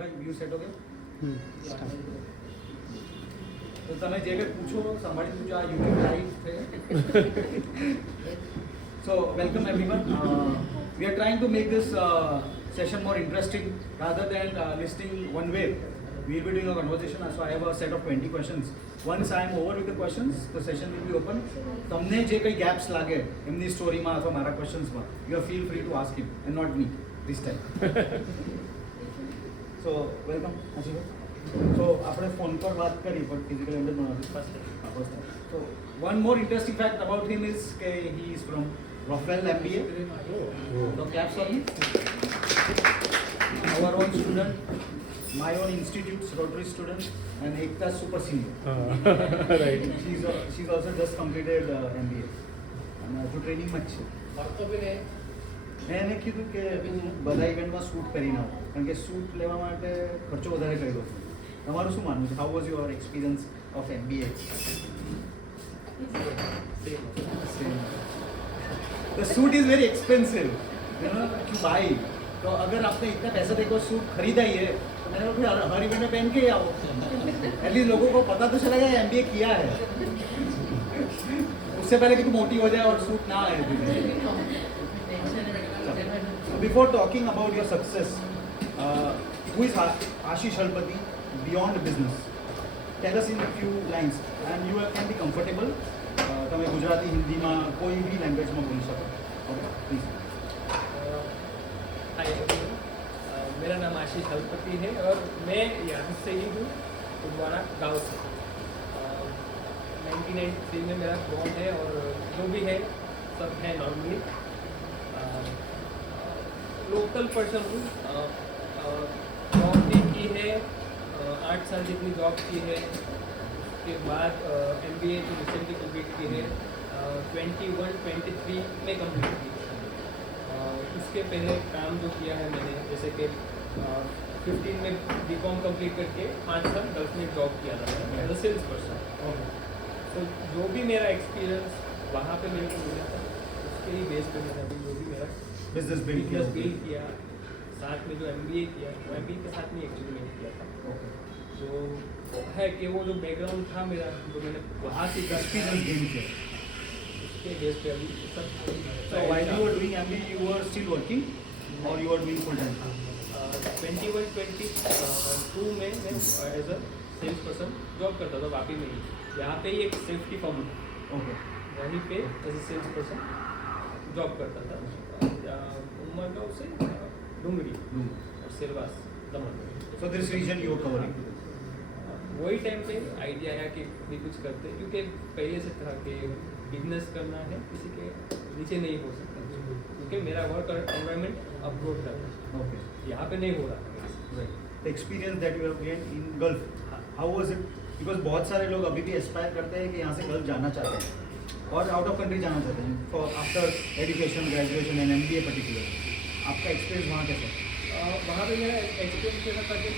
ભાઈ view set हो गया તો તમે જે કંઈ પૂછો સંભાળી પૂછો આ યુટ્યુબ લાઈવ છે So welcome everyone. We are trying to make this session more interesting rather than listing one way. We will be doing a conversation. So I have a set of 20 questions. Once I am over with the questions, the session will be open. તમને જે કંઈ gaps લાગે એમની સ્ટોરીમાં અથવા મારા ક્વેશ્ચન્સમાં you feel free to ask him and not me this time. So welcome આશીષભાઈ. So આપણે phone પર વાત કરી પણ physical entrepreneur first time. So one more interesting fact about him is that he is from Rockwell MBA. So claps for him. Our own student, my own institute, Rotary student, and Ekta super senior. Right. She's also just completed MBA. And जो training में છે. મેં એને કીધું કે બધા ઇવેન્ટમાં shoot કરીને આવો કારણ કે શૂટ લેવા માટે ખર્ચો વધારે કર્યો છે. તમારું શું માનવું છે? How was your experience of MBA? The suit is very expensive, you know, to buy. तो अगर आपने इतना पैसा देखो सूट खरीदा ही है तो मैंने बोला हर इवेंट में पहन के ही आओ. एटलीस्ट लोगों को पता तो चला गया MBA किया है. उससे पहले कि तू मोटी हो जाए और सूट ना आए. Before talking about your success, who is Ashish Halpati beyond business? Tell us in a few lines, and you can be comfortable. તમે ગુજરાતી હિન્દીમાં કોઈ બી લેંગ્વેજમાં બોલી શકો. Okay please. हाय एवरीवन, मेरा नाम आशीष हलपति है और मैं यहाँ से ही हूँ, कुपवाड़ा गाँव से. 1993 में मेरा बॉर्न है और जो भी है सब है नॉर्मली. लोकल पर्सन हूँ. जॉब भी की है, 8 साल जितनी जॉब की है. उसके बाद MBA जो रिसेंटली कम्प्लीट की है 21-23 में कम्प्लीट की. इसके पहले काम जो किया है मैंने जैसे कि 15 में BCom कम्प्लीट करके 5 साल गल्फ में जॉब किया था एज अ सेल्स पर्सन. तो जो भी मेरा एक्सपीरियंस वहाँ पे मेरे को मिला था उसके ही बेस पे मैंने अभी जो भी मेरा बिजनेस बिल्ड किया साथ में जो MBA किया वो MBA के साथ में एक्चुअली मैंने किया था. तो है कि वो जो बैकग्राउंड था मेरा जो मैंने वहाँ से एक्सपीरियंस गेन किया. उसके बेस पे अभी सब. So while you were doing MBA, you were still working or you were doing full time? 21-22 में मैं as a sales person job करता था वापी में ही. यहाँ पे ही एक सेफ्टी फॉर्म था. ओके. वहीं पे as a sales person job करता था. उमरगांव से डूंगरी और selvas Daman. So this region you were covering? वही टाइम पे आइडिया आया कि भी कुछ करते क्योंकि पहले से था कि बिजनेस करना है किसी के नीचे नहीं हो सकता क्योंकि मेरा वर्क एनवायरनमेंट अब्रोड था. Okay. यहाँ पे नहीं हो रहा था. Right. The experience that you have gained in Gulf, how was it? Because बहुत सारे लोग अभी भी एस्पायर करते हैं कि यहाँ से गल्फ जाना चाहते हैं और आउट ऑफ कंट्री जाना चाहते हैं for after education graduation and MBA particular. आपका एक्सपीरियंस वहाँ कैसा है? वहाँ पे मेरा एक्सपीरियंस कैसा था कि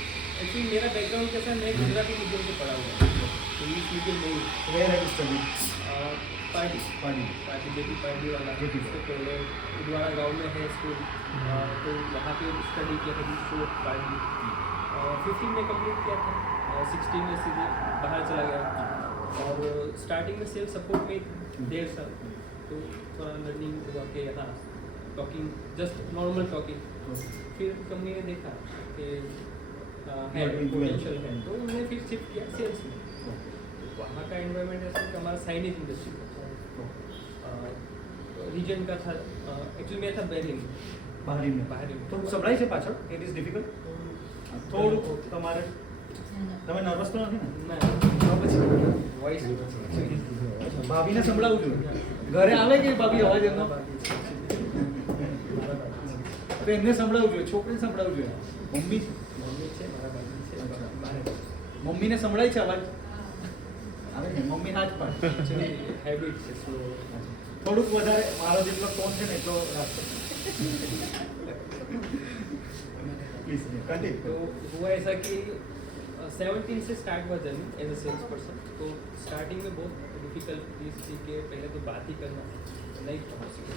एक्चुअली मेरा बैकग्राउंड कैसा है, मैं गुजराती मीडियम से पढ़ा हुआ तो इंग्लिश मीडियम नहीं. Where have you studied? Party बेटी पार्टी वाला JP. उसके पहले कुपवाड़ा गाँव में है स्कूल. तो वहाँ पे स्टडी किया था शोर पार्टी. 15 में कंप्लीट किया था. 16 में सीधे बाहर चला गया और स्टार्टिंग में सेल्स सपोर्ट में 1.5 साल तो थोड़ा लर्निंग हुआ कि यहाँ टॉकिंग जस्ट नॉर्मल टॉकिंग. फिर कंपनी ने देखा कि है पोटेंशियल है तो उन्होंने फिर शिफ्ट किया सेल्स में. वहाँ का एनवायरनमेंट ऐसा कि हमारा साइनेज इंडस्ट्री रीजन का था. एक्चुअली मैं था બહારી બહેરીન. તો સંભળાય છે પાછળ? ઇટ ઇઝ ડિફિકલ્ટ થોડું તમારે તમે નર્વસ તો નથી ને? તો પછી વોઇસ ભાભીને સંભળાવવું જોઈએ. ઘરે આવે કે ભાભી અવાજ એમનો તો એમને સંભળાવવું જોઈએ, છોકરીને સંભળાવવું જોઈએ. મમ્મી છે મારા બાજુ છે. મમ્મીને સંભળાય છે અવાજ? આવે ને મમ્મી ના જ પાડે. एक्चुअली हैबिट છે સો થોડુંક વધારે મારો જેટલો ટોન છે ને એટલો રાખો. Please continue. तो हुआ ऐसा कि 17 से स्टार्ट हुआ journey as a sales person. तो स्टार्टिंग में बहुत डिफिकल्टीज थी कि पहले तो बात ही करना नहीं पहुँच सके.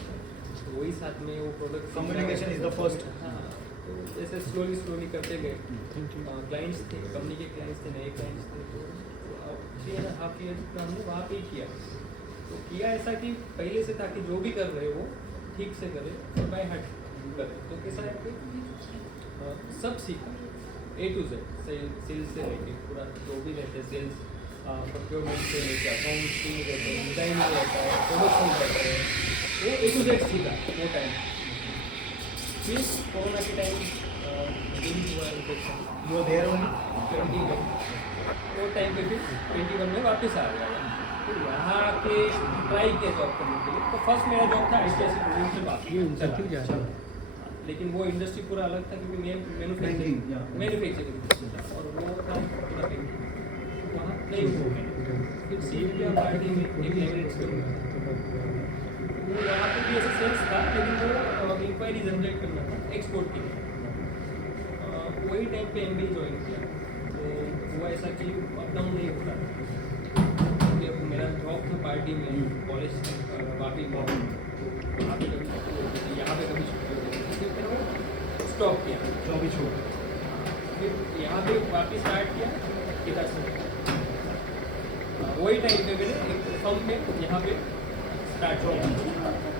तो वही साथ में वो product communication is the first. हाँ तो ऐसे स्लोली करते गए। क्लाइंट्स थे, कंपनी के क्लाइंट्स थे, नए क्लाइंट्स थे, तो 3.5 ईयर का हमने वहाँ पे ही किया। तो किया ऐसा कि पहले से था कि जो भी कर रहे हो ठीक से करे और बाय हार्ट करे। तो कैसा है कि सब सीखा A to Z, सेल्स से लेके पूरा जो भी रहते हैं, सेल्स प्रोक्योरमेंट से लेके अकाउंटिंग रहते हैं, डिज़ाइन रहता है, प्रोडक्शन रहता है, वो A to Z सीखा वो टाइम। फिर कोरोना के टाइम हुआ infection, you are there only 21, वो टाइम पे फिर 21 में वापस आ गया। तो यहाँ आके ट्राई किया जॉब करने के लिए। तो फर्स्ट मेरा जॉब था ICICI प्रोडेंशियल बात, लेकिन वो इंडस्ट्री पूरा अलग था क्योंकि मैं मैन्युफैक्चरिंग था और वो था पूरा बैंकिंग। वहाँ नहीं हो गया। फिर सीट किया पार्टी में एक लैमिनेट्स के वो वहाँ पे भी ऐसा सेल्स था, लेकिन वो इंक्वायरी जनरेट करना था एक्सपोर्ट के लिए। वही टाइम पे MBA ज्वाइन किया। तो वो ऐसा कि अप डाउन नहीं होता, क्योंकि मेरा जॉब था पार्टी में, कॉलेज वापी वहाँ पे कभी यहाँ पे कभी स्टॉप किया, जॉब ही छोड़ फिर यहाँ पे वापस स्टार्ट किया किताब से। वही टाइम पे मैंने एक फर्म में यहाँ पे स्टार्ट किया।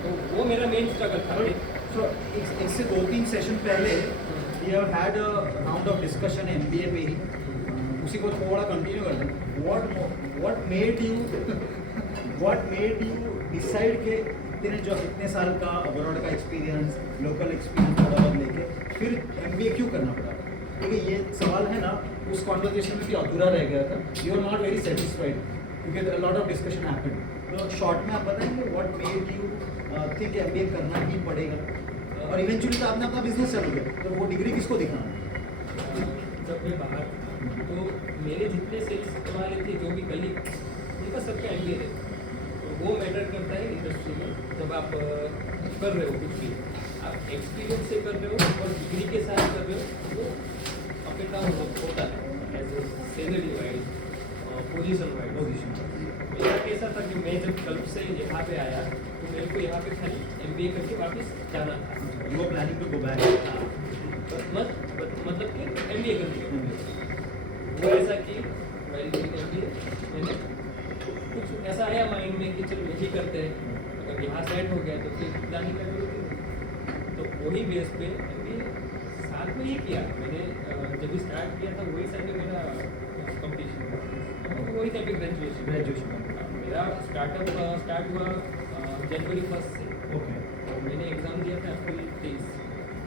तो वो मेरा मेन स्ट्रगल था। सो इससे 2-3 सेशन पहले we have had a round of discussion MBA पे ही, उसी को थोड़ा कंटिन्यू कर दें। व्हाट मेड यू डिसाइड के तेरे जो इतने साल का अब्रॉड का एक्सपीरियंस, लोकल एक्सपीरियंस थोड़ा बहुत लेके फिर MBA क्यों करना पड़ा? क्योंकि ये सवाल है ना, उस कॉन्वर्जेशन में भी अधूरा रह गया था। You are not very satisfied क्योंकि लॉट ऑफ डिस्कशन हैपेंड। तो शॉर्ट में आप बताएंगे what made you think MBA करना ही पड़ेगा? और इवेंचुअली तो आपने अपना बिजनेस चालू किया, तो वो डिग्री किसको दिखाना? जब मैं बाहर तो मेरे जितने सेल्स वाले थे, जो भी कलीग, उनका सबका MBA है। तो वो मैटर करता है इंडस्ट्री में। जब आप कर रहे हो कुछ भी, आप एक्सपीरियंस से कर रहे हो और डिग्री के साथ कर रहे हो, वो अप एंड डाउन होता है as a salary wise, position wise. मेरा कैसा था कि मैं जब गल्फ से यहाँ पे आया तो मेरे को यहाँ पे खाली MBA करके वापस जाना था। You are planning to go back? मतलब कि MBA करने वो ऐसा कि MBA मैंने कुछ ऐसा आया माइंड में कि चलो यही करते हैं, अगर यहाँ सेट हो गया तो फिर जाने का जरूरत नहीं। तो वही बेस पे MBA साथ में ही किया मैंने। जब भी स्टार्ट किया था वही साइड मेरा कॉम्पिटिशन, वही टाइप ग्रेजुएशन मेरा स्टार्ट हुआ जनवरी 1 से। ओके। और मैंने एग्ज़ाम दिया था अप्रैल 23।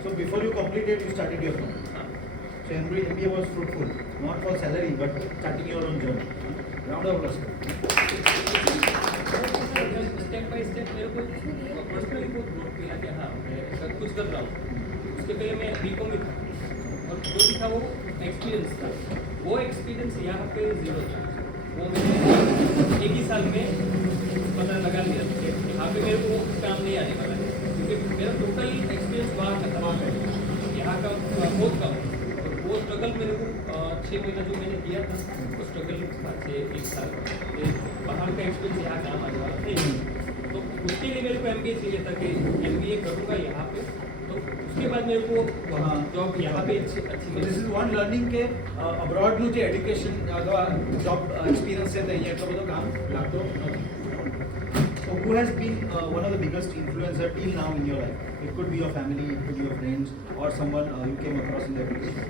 So before you completed, you started your firm. So MBA was fruitful, not for salary, but starting your own journey. Round of applause. Step by step मेरे को personally बहुत ग्रोथ किया कि हाँ मैं सब कुछ कर रहा हूँ। उसके पहले मैं BCom में था और जो भी था वो एक्सपीरियंस था। वो एक्सपीरियंस यहाँ पे 0 था। वो मैंने एक ही साल में पता लगा लिया कि यहाँ पे मेरे को काम नहीं आने वाला है, क्योंकि मेरा टोटल एक्सपीरियंस वहाँ का था, यहाँ का बहुत कम। और वो स्ट्रगल मेरे को 6 महीना जो मैंने किया था वो स्ट्रगल था 1 साल। बाहर का एक्सपीरियंस यहाँ काम आने वाला था। तो उसके लिए मेरे को MBA चाहिए था कि MBA करूँगा यहाँ पे, तो उसके बाद मेरे को वहाँ जॉब यहाँ पे अच्छी This is one learning के abroad નું જે education અથવા job experience છે તે અહીંયા એટલો બધો કામ લાગતો નથી. So who has been one of the biggest influencer till now in your life? It could be your family, it could be your friends, or someone you came across in the education.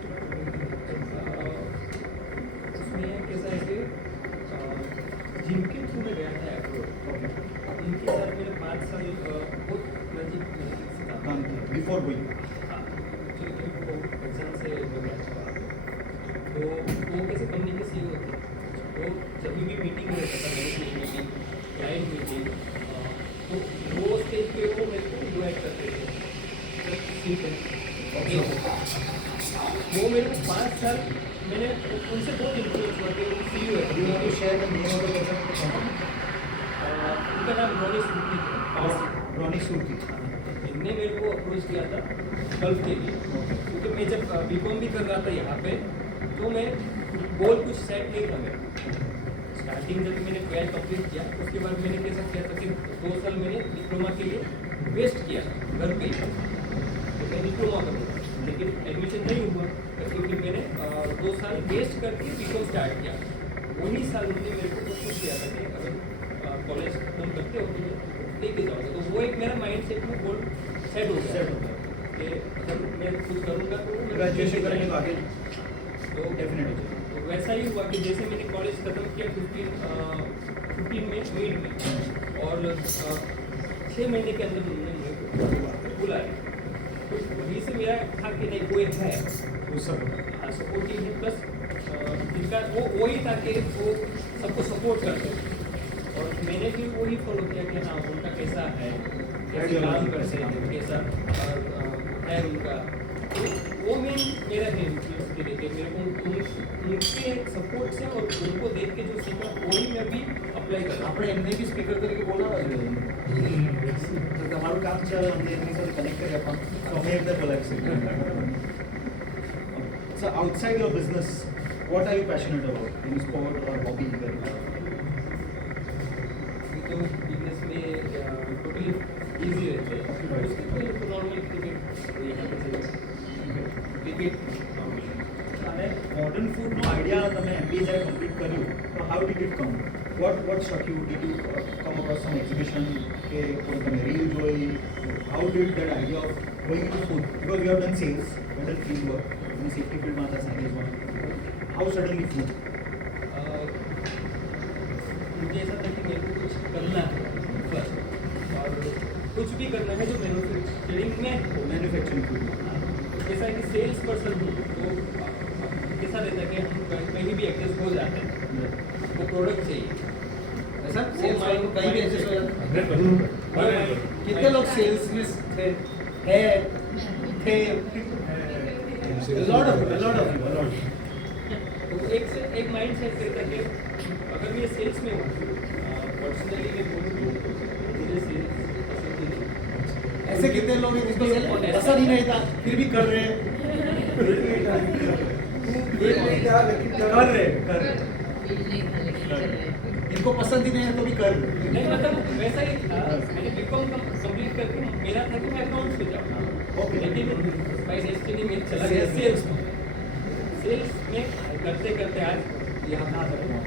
उसमें कैसा है कि जिनके through मैं गया था abroad, उनके साथ मेरे 5 साल बहुत नजीक था काम किया before going. एक्चुअली मेरे को एग्जाम से हो गया था। तो वो कैसे कंपनी के CEO थे, तो जब भी मीटिंग रहता था, मैनेजमेंट मीटिंग, क्लाइंट मीटिंग, तो वो स्टेज पे वो मेरे को इन्वाइट करते थे सीट है। वो मेरे को 5 साल मैंने उनसे बहुत इन्फ्लुएंस हुआ कि CEO है। You want to share the name of the person? उनका नाम रोनी सूर्ती था। Ronnie Surti. इनने मेरे को अप्रोच किया था गल्फ के लिए, क्योंकि मैं जब BCom भी कर रहा था यहाँ पे, तो मैं गोल कुछ सेट नहीं था मेरा। स्टार्टिंग जब मैंने 12 कंप्लीट किया, उसके बाद मैंने कैसा किया था कि 2 साल मैंने डिप्लोमा के लिए वेस्ट किया घर पे, तो मैं डिप्लोमा करूँगा। लेकिन एडमिशन नहीं हुआ क्योंकि मैंने 2 साल वेस्ट करके बीकॉम स्टार्ट किया। वही साल उन्होंने मेरे को क्वेश्चन किया था कि अगर कॉलेज खत्म करते हो तो लेके जाओगे, तो वो एक मेरा माइंड सेट में गोल सेट हो गया कि अगर मैं कुछ करूँगा तो ग्रेजुएशन करने के आगे तो डेफिनेटली तो वैसा ही हुआ कि जैसे मैंने कॉलेज खत्म किया 15 में मिड में, और 6 महीने के अंदर उन्होंने मेरे को बुलाया। तो वहीं से मेरा था कि नहीं कोई है उस सब सपोर्टिव है, प्लस जिनका वो वही था कि वो सबको सपोर्ट करते हैं, और मैंने भी वही फॉलो किया कि हाँ उनका कैसा है, कैसे काम करते हैं, कैसा है उनका, तो वो मेरा है इन्फ्लुएंस के लिए मेरे को उनके सपोर्ट से और उनको देख के जो सीखा वही मैं भी अप्लाई कर रहा આપણે એમને બી સ્પીકર તરીકે બોલાવવા જોઈએ તો તમારું કામ છે હવે અમને એમની સાથે કનેક્ટ કરી આપવાનું તો અમે એકદમ બોલાવી શકીએ So outside your business, what are you passionate about? Any sport or hobby that you have? तो बिजनेस में टोटली इजी रहते हैं, उसके कोई नॉर्मल क्रिकेट અને મોડર્ન ફૂડનો આઈડિયા તમે MBA જ્યારે કમ્પ્લીટ કર્યું તો how did it come what struck you? Did you come across some exhibition કે કોઈ તમે રીલ જોઈ? How did that idea of going into food, because you have done sales, you have done field work, તમે safety field માં હતા સાયન્સમાં, how suddenly food? मुझे ऐसा था कि मेरे को कुछ करना है फर्स्ट, और कुछ भी करना है जो मैन्युफैक्चरिंग में हो। मैन्युफैक्चरिंग फूड ऐसा है कि सेल्स पर्सन हूँ तो कैसा रहता है कि हम कहीं भी एडजस्ट हो जाते हैं, वो प्रोडक्ट चाहिए। ऐसा सेल्स वाले को कहीं भी एडजस्ट हो जाता है। कितने लोग सेल्स में थे लॉट ऑफ तो एक माइंड सेट रहता है कि अगर मैं सेल्स में हूँ, पर्सनली मैं बोलूँ तो मुझे सेल्स पसंद ही नहीं। ऐसे कितने लोग हैं जिसको पसंद ही नहीं था फिर भी कर रहे हैं इनको पसंद ही नहीं है तो भी कर रहे हैं। नहीं मतलब वैसा ही था, मैंने बीकॉम कंप्लीट करके मेरा था कि मैं अकाउंट्स में जाऊँ, लेकिन बाई डेस्टिनी में चला गया सेल्स में। सेल्स में करते करते आज यहाँ आ सकता हूँ।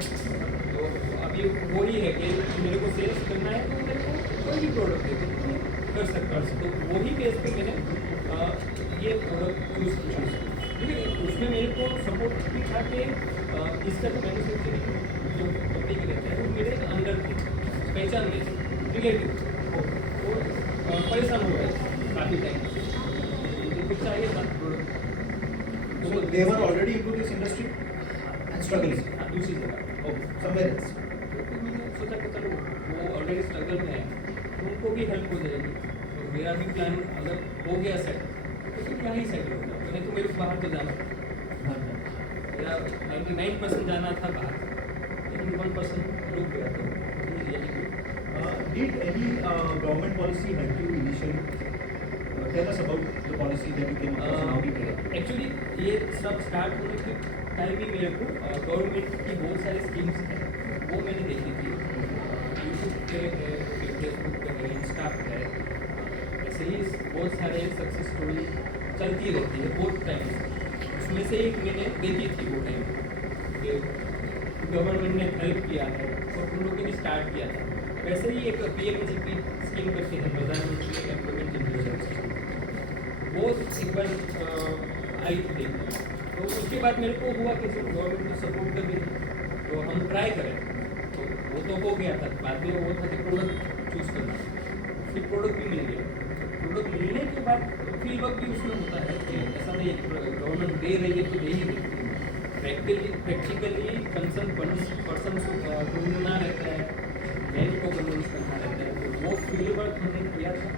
तो अभी वही है कि मेरे को सेल्स करना है तो मेरे को कोई भी प्रोडक्ट दे कर सकता हूँ, तो वही बेस पे मैंने ये प्रोडक्ट चूज़ किया। ठीक है, उसमें मेरे को सपोर्ट भी था कि इसका जो मैन्युफैक्चरिंग जो कंपनी के रहते हैं वो मेरे अंदर थे, पहचान में रिलेटिव, और परेशान हो गए काफ़ी टाइम से, मुझे चाहिए था product. So they were already into this industry and struggling. दूसरी जगह Somewhere else. तो मैंने सोचा कि चलो वो ऑलरेडी स्ट्रगल में है तो उनको भी हेल्प हो जाएगी, और मेरा भी प्लान अगर हो गया सेट तो फिर क्या ही सेट होगा, नहीं तो मेरे को बाहर तो जाना, मेरा 99% जाना था बाहर, लेकिन 1% रुक गया तो Did any government policy help you initially? Tell us about the policy that you came across and how did it? Actually ये सब स्टार्ट होने के टाइम ही मेरे को गवर्नमेंट की बहुत सारी स्कीम्स हैं वो मैंने देखी थी, यूट्यूब पे है, फेसबुक पे है, इंस्टा पे है, ऐसे ही बहुत सारे सक्सेस स्टोरी चलती रहती है बहुत टाइम से। उसमें से एक मैंने देखी थी वो टाइम कि गवर्नमेंट ने हेल्प किया है और उन लोगों ने स्टार्ट किया था। वैसे ही एक PMGP स्कीम करके है, प्रधानमंत्री एम्प्लॉयमेंट जनरेशन स्कीम, वो एक बार आई थी, तो उसके बाद मेरे को हुआ कि गवर्नमेंट को सपोर्ट कर रही तो हम ट्राई करें, तो वो तो हो गया था। बाद में वो था कि प्रोडक्ट चूज़ करना, फिर प्रोडक्ट भी मिल गया। प्रोडक्ट मिलने के बाद फील्ड वर्क भी उसमें होता है कि ऐसा नहीं है कि गवर्नमेंट दे रही है तो दे ही देती है, प्रैक्टिकली कंसर्न पर्सन को ढूंढना रहता है, बैंक को कन्विंस करना रहता है, तो वो फील्ड वर्क हमने किया था,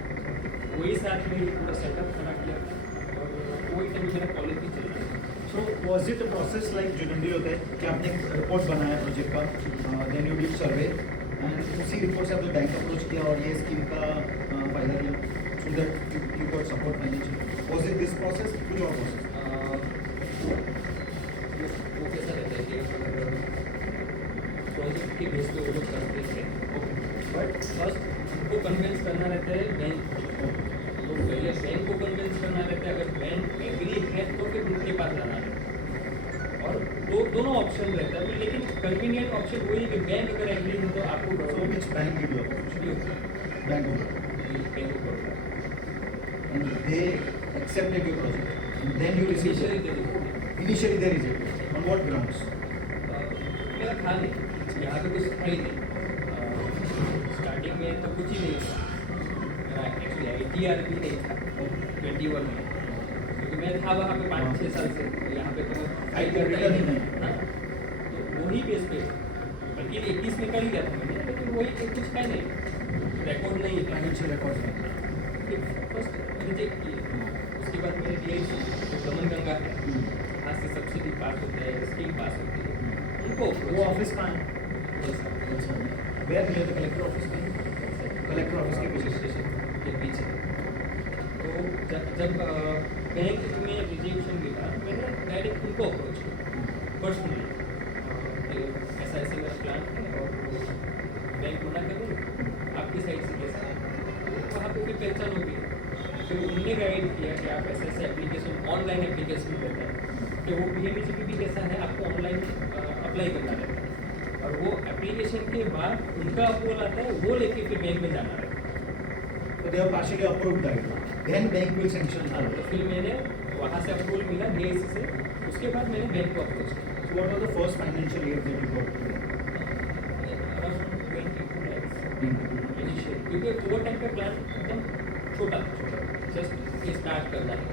वही साथ में पूरा सेटअप खड़ा किया था, और वही टाइम मेरा कॉलेज भी चल रहा था। So was it a process like जो जनरली होता है कि आपने एक रिपोर्ट बनाया प्रोजेक्ट का, then you did survey and उसी रिपोर्ट से आपने बैंक अप्रोच किया और ये स्कीम का फायदा लिया so that you got support financial? Was it this process कुछ और प्रोसेस? वो कैसा रहता है कि प्रोजेक्ट के बेस पे वो लोग करते हैं, बट फर्स्ट उनको कन्विंस करना रहता है बैंक, तो पहले बैंक को कन्विंस करना रहता है। अगर बैंक एग्री दोनों ऑप्शन रहता है, लेकिन कन्वीनियंट ऑप्शन वही है कि बैंक अगर एग्री है तो आपको So which bank did you approach? Bank of Boroda. Bank को करना And they accepted your project. And then you received Initially it. they rejected. Initially they rejected. On what grounds? मेरा था नहीं, यहाँ पे कुछ था ही नहीं। स्टार्टिंग में तो कुछ ही नहीं था, मेरा एक्चुअली ITR भी नहीं था 21 में, क्योंकि मैं था वहाँ पे 5-6 साल से, यहाँ पे तो मैं करता ही नहीं। हाँ, तो वही बेस पे, बल्कि 21 में कर ही गया था मैंने, लेकिन वही कुछ है नहीं, रिकॉर्ड नहीं है, Financial records नहीं. फर्स्ट रिजेक्ट किए। उसके बाद मैंने DIC जो दमन गंगा है, वहाँ से सब्सिडी पास होता है, स्कीम पास होती है, उनको वो ऑफिस कहाँ है? वैसा Where near the collector office में? कलेक्टर ऑफिस के पीछे. स्टेशन के पीछे। तो जब बैंक में रिजेक्शन मिला, मैंने डायरेक्ट उनको अप्रोच किया पर्सनली कि ऐसा ऐसा मेरा प्लान है और बैंक मना कर रही, आपकी साइड से कैसा है, तो वहाँ पे भी पहचान हो गई। फिर उनने गाइड किया कि आप ऐसे ऐसे एप्लीकेशन, ऑनलाइन एप्लीकेशन करते हैं कि वो PMEGP भी कैसा है, आपको ऑनलाइन अप्लाई करना रहता है, और वो एप्लीकेशन के बाद उनका अप्रूवल आता है, वो लेके फिर बैंक में जाना रहता है। So they have partially approved that. Then bank will sanction her. तो फिर मैंने वहाँ से अप्रूवल मिला DIC से, उसके बाद मैंने बैंक को अप्रोच किया। So what was the first financial aid that you got? Around 22 lakhs initially, क्योंकि वो टाइम पे प्लान एकदम छोटा था, जस्ट ये स्टार्ट करना है,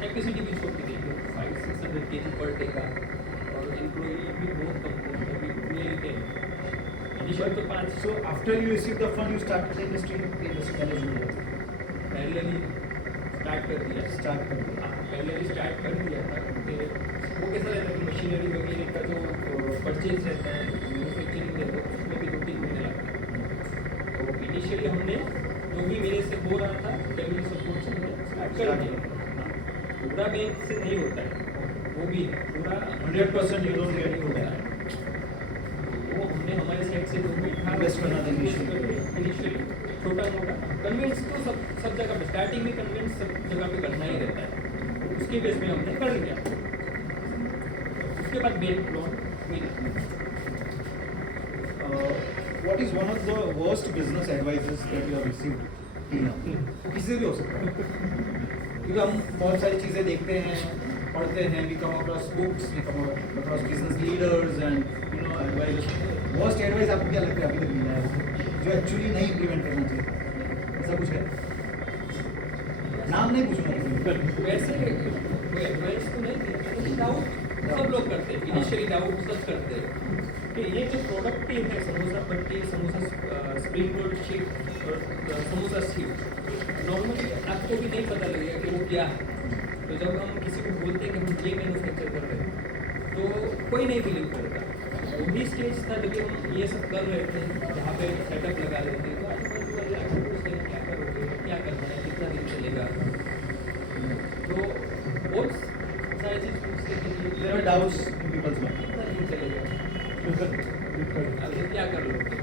कैपेसिटी भी छोटी थी, 500-600 kg पर डे का, और एम्प्लॉई भी बहुत कम थे, अभी नियरली 10। इनिशियल तो 5 So after you received the fund, you started the industry management. पहले ही स्टार्ट कर दिया। Start कर दिया. पहले ही स्टार्ट कर दिया था कि वो कैसा रहता है कि मशीनरी वगैरह का जो परचेज रहता है, मैन्युफैक्चरिंग रहता है, उसमें भी 2-3 महीने लगते हैं। तो इनिशियली हमने जो भी मेरे से हो रहा था फैमिली सपोर्ट से हमने स्टार्ट कर दिया। पूरा बैंक से नहीं होता है, वो भी है पूरा 100% you don't get to that. वो हमने हमारे साइड से जो भी था Invest करना था initially. इनिशियली छोटा मोटा कन्वेंस तो सब जगह पे, स्टार्टिंग में कन्वेंस सब जगह पे करना ही रहता है, उसके बेस में हमने कर लिया। उसके बाद बैंक लोन मिला। What is one of the worst business advices that you have received till now? वो किसी से भी हो सकता है, क्योंकि हम बहुत सारी चीज़ें देखते हैं, पढ़ते हैं, we come across books, we come across business leaders and advisors. Worst advice आपको क्या लगता है अभी तक मिला है जो एक्चुअली नहीं इम्प्लीमेंट करना चाहिए? ऐसा कुछ है? नाम नहीं पूछना। वैसे कोई एडवाइस तो नहीं दिया, लेकिन डाउट सब लोग करते हैं, इनिशियली डाउट सब करते हैं कि ये जो प्रोडक्ट है, समोसा पट्टी, समोसा स्प्रिंग रोल शीट और समोसा शीट, नॉर्मली आपको भी नहीं पता लगेगा कि वो क्या है। तो जब हम किसी को बोलते हैं कि हम ये मैन्युफैक्चर कर रहे हैं, तो कोई नहीं बिलीव करता। वही स्टेज था जब हम ये सब कर रहे थे, जहाँ पे सेटअप लगा रहे थे, तो आजू बाजू वाले आके पूछते हैं क्या करोगे, क्या करना है, कितना दिन चलेगा। तो बहुत सारी चीज़ पूछते थे कि There are doubts in people's mind. कितना दिन चलेगा, अब क्या कर लोगे।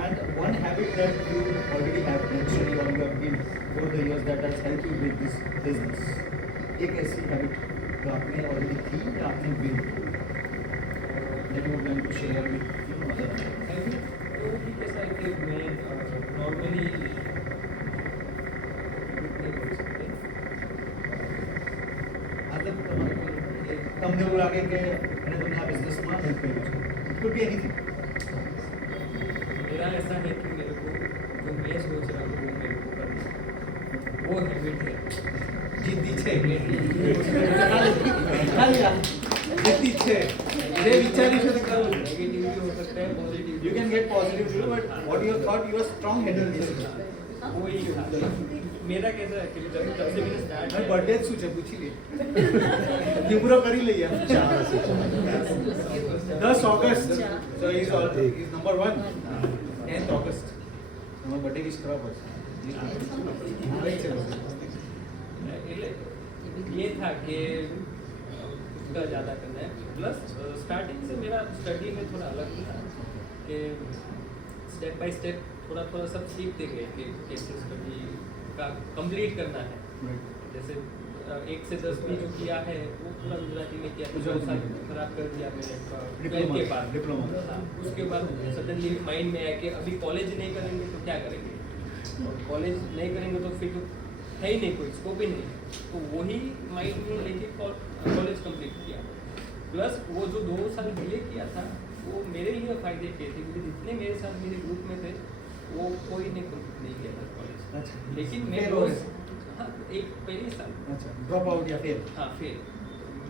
And one habit that you already have mentioned or you have built over the years that has helped you with this business. एक ऐसी habit जो आपने already थी या आपने built that you would like to share with other. तो भी कैसा है कि मैं नॉर्मली नहीं बोल सकते, आदत તમને એવું લાગે કે મને તમને આ બિઝનેસમાં હેલ્પ કર્યું છે? It could be anything. मेरा ऐसा है कि मेरे को जो मैं सोच रहा हूँ वो मेरे को करना है, वो हैबिट है। જીદ્દી છે ખાલી જીદ્દી છે જે વિચારી છે તે કરવું છે. नेगेटिव भी हो सकता है, positive. You can get positive too, but what you thought you are strong headed this. वो ही था। मेरा कैसा है कि जब से मैंने स्टार्ट મારી બર્થડે શું છે પૂછી લે નિમરો કરી લઈએ 10 August so he is number 1 10th August તમારો બર્થડે વિશ કરવા પડશે આવે છે એટલે ये था कि उसका ज़्यादा करना है, प्लस स्टार्टिंग से मेरा स्टडी में थोड़ा अलग था कि स्टेप बाय स्टेप थोड़ा थोड़ा सब सीखते गए कि कैसे स्टडी का कंप्लीट करना है। जैसे 1 से 10 भी जो किया है वो पूरा गुजराती में किया, 2 गुजराती साल में। खराब कर दिया मैंने डिप्लोमा 12th के बाद। डिप्लोमा हाँ, उसके बाद सडनली माइंड में आया कि अभी कॉलेज नहीं करेंगे तो क्या करेंगे, और कॉलेज नहीं करेंगे तो फिर तो है ही नहीं, कोई स्कोप ही नहीं, तो वही माइंड में लेके कॉलेज कंप्लीट किया। प्लस वो जो 2 साल डिले किया था वो मेरे लिए फ़ायदे के थे, क्योंकि जितने मेरे साथ मेरे ग्रुप में थे वो कोई ने कंप्लीट नहीं किया था कॉलेज। अच्छा लेकिन मैं Fail हो गए? हाँ, एक पहले साल, अच्छा ड्रॉप आउट या फेल हाँ फिर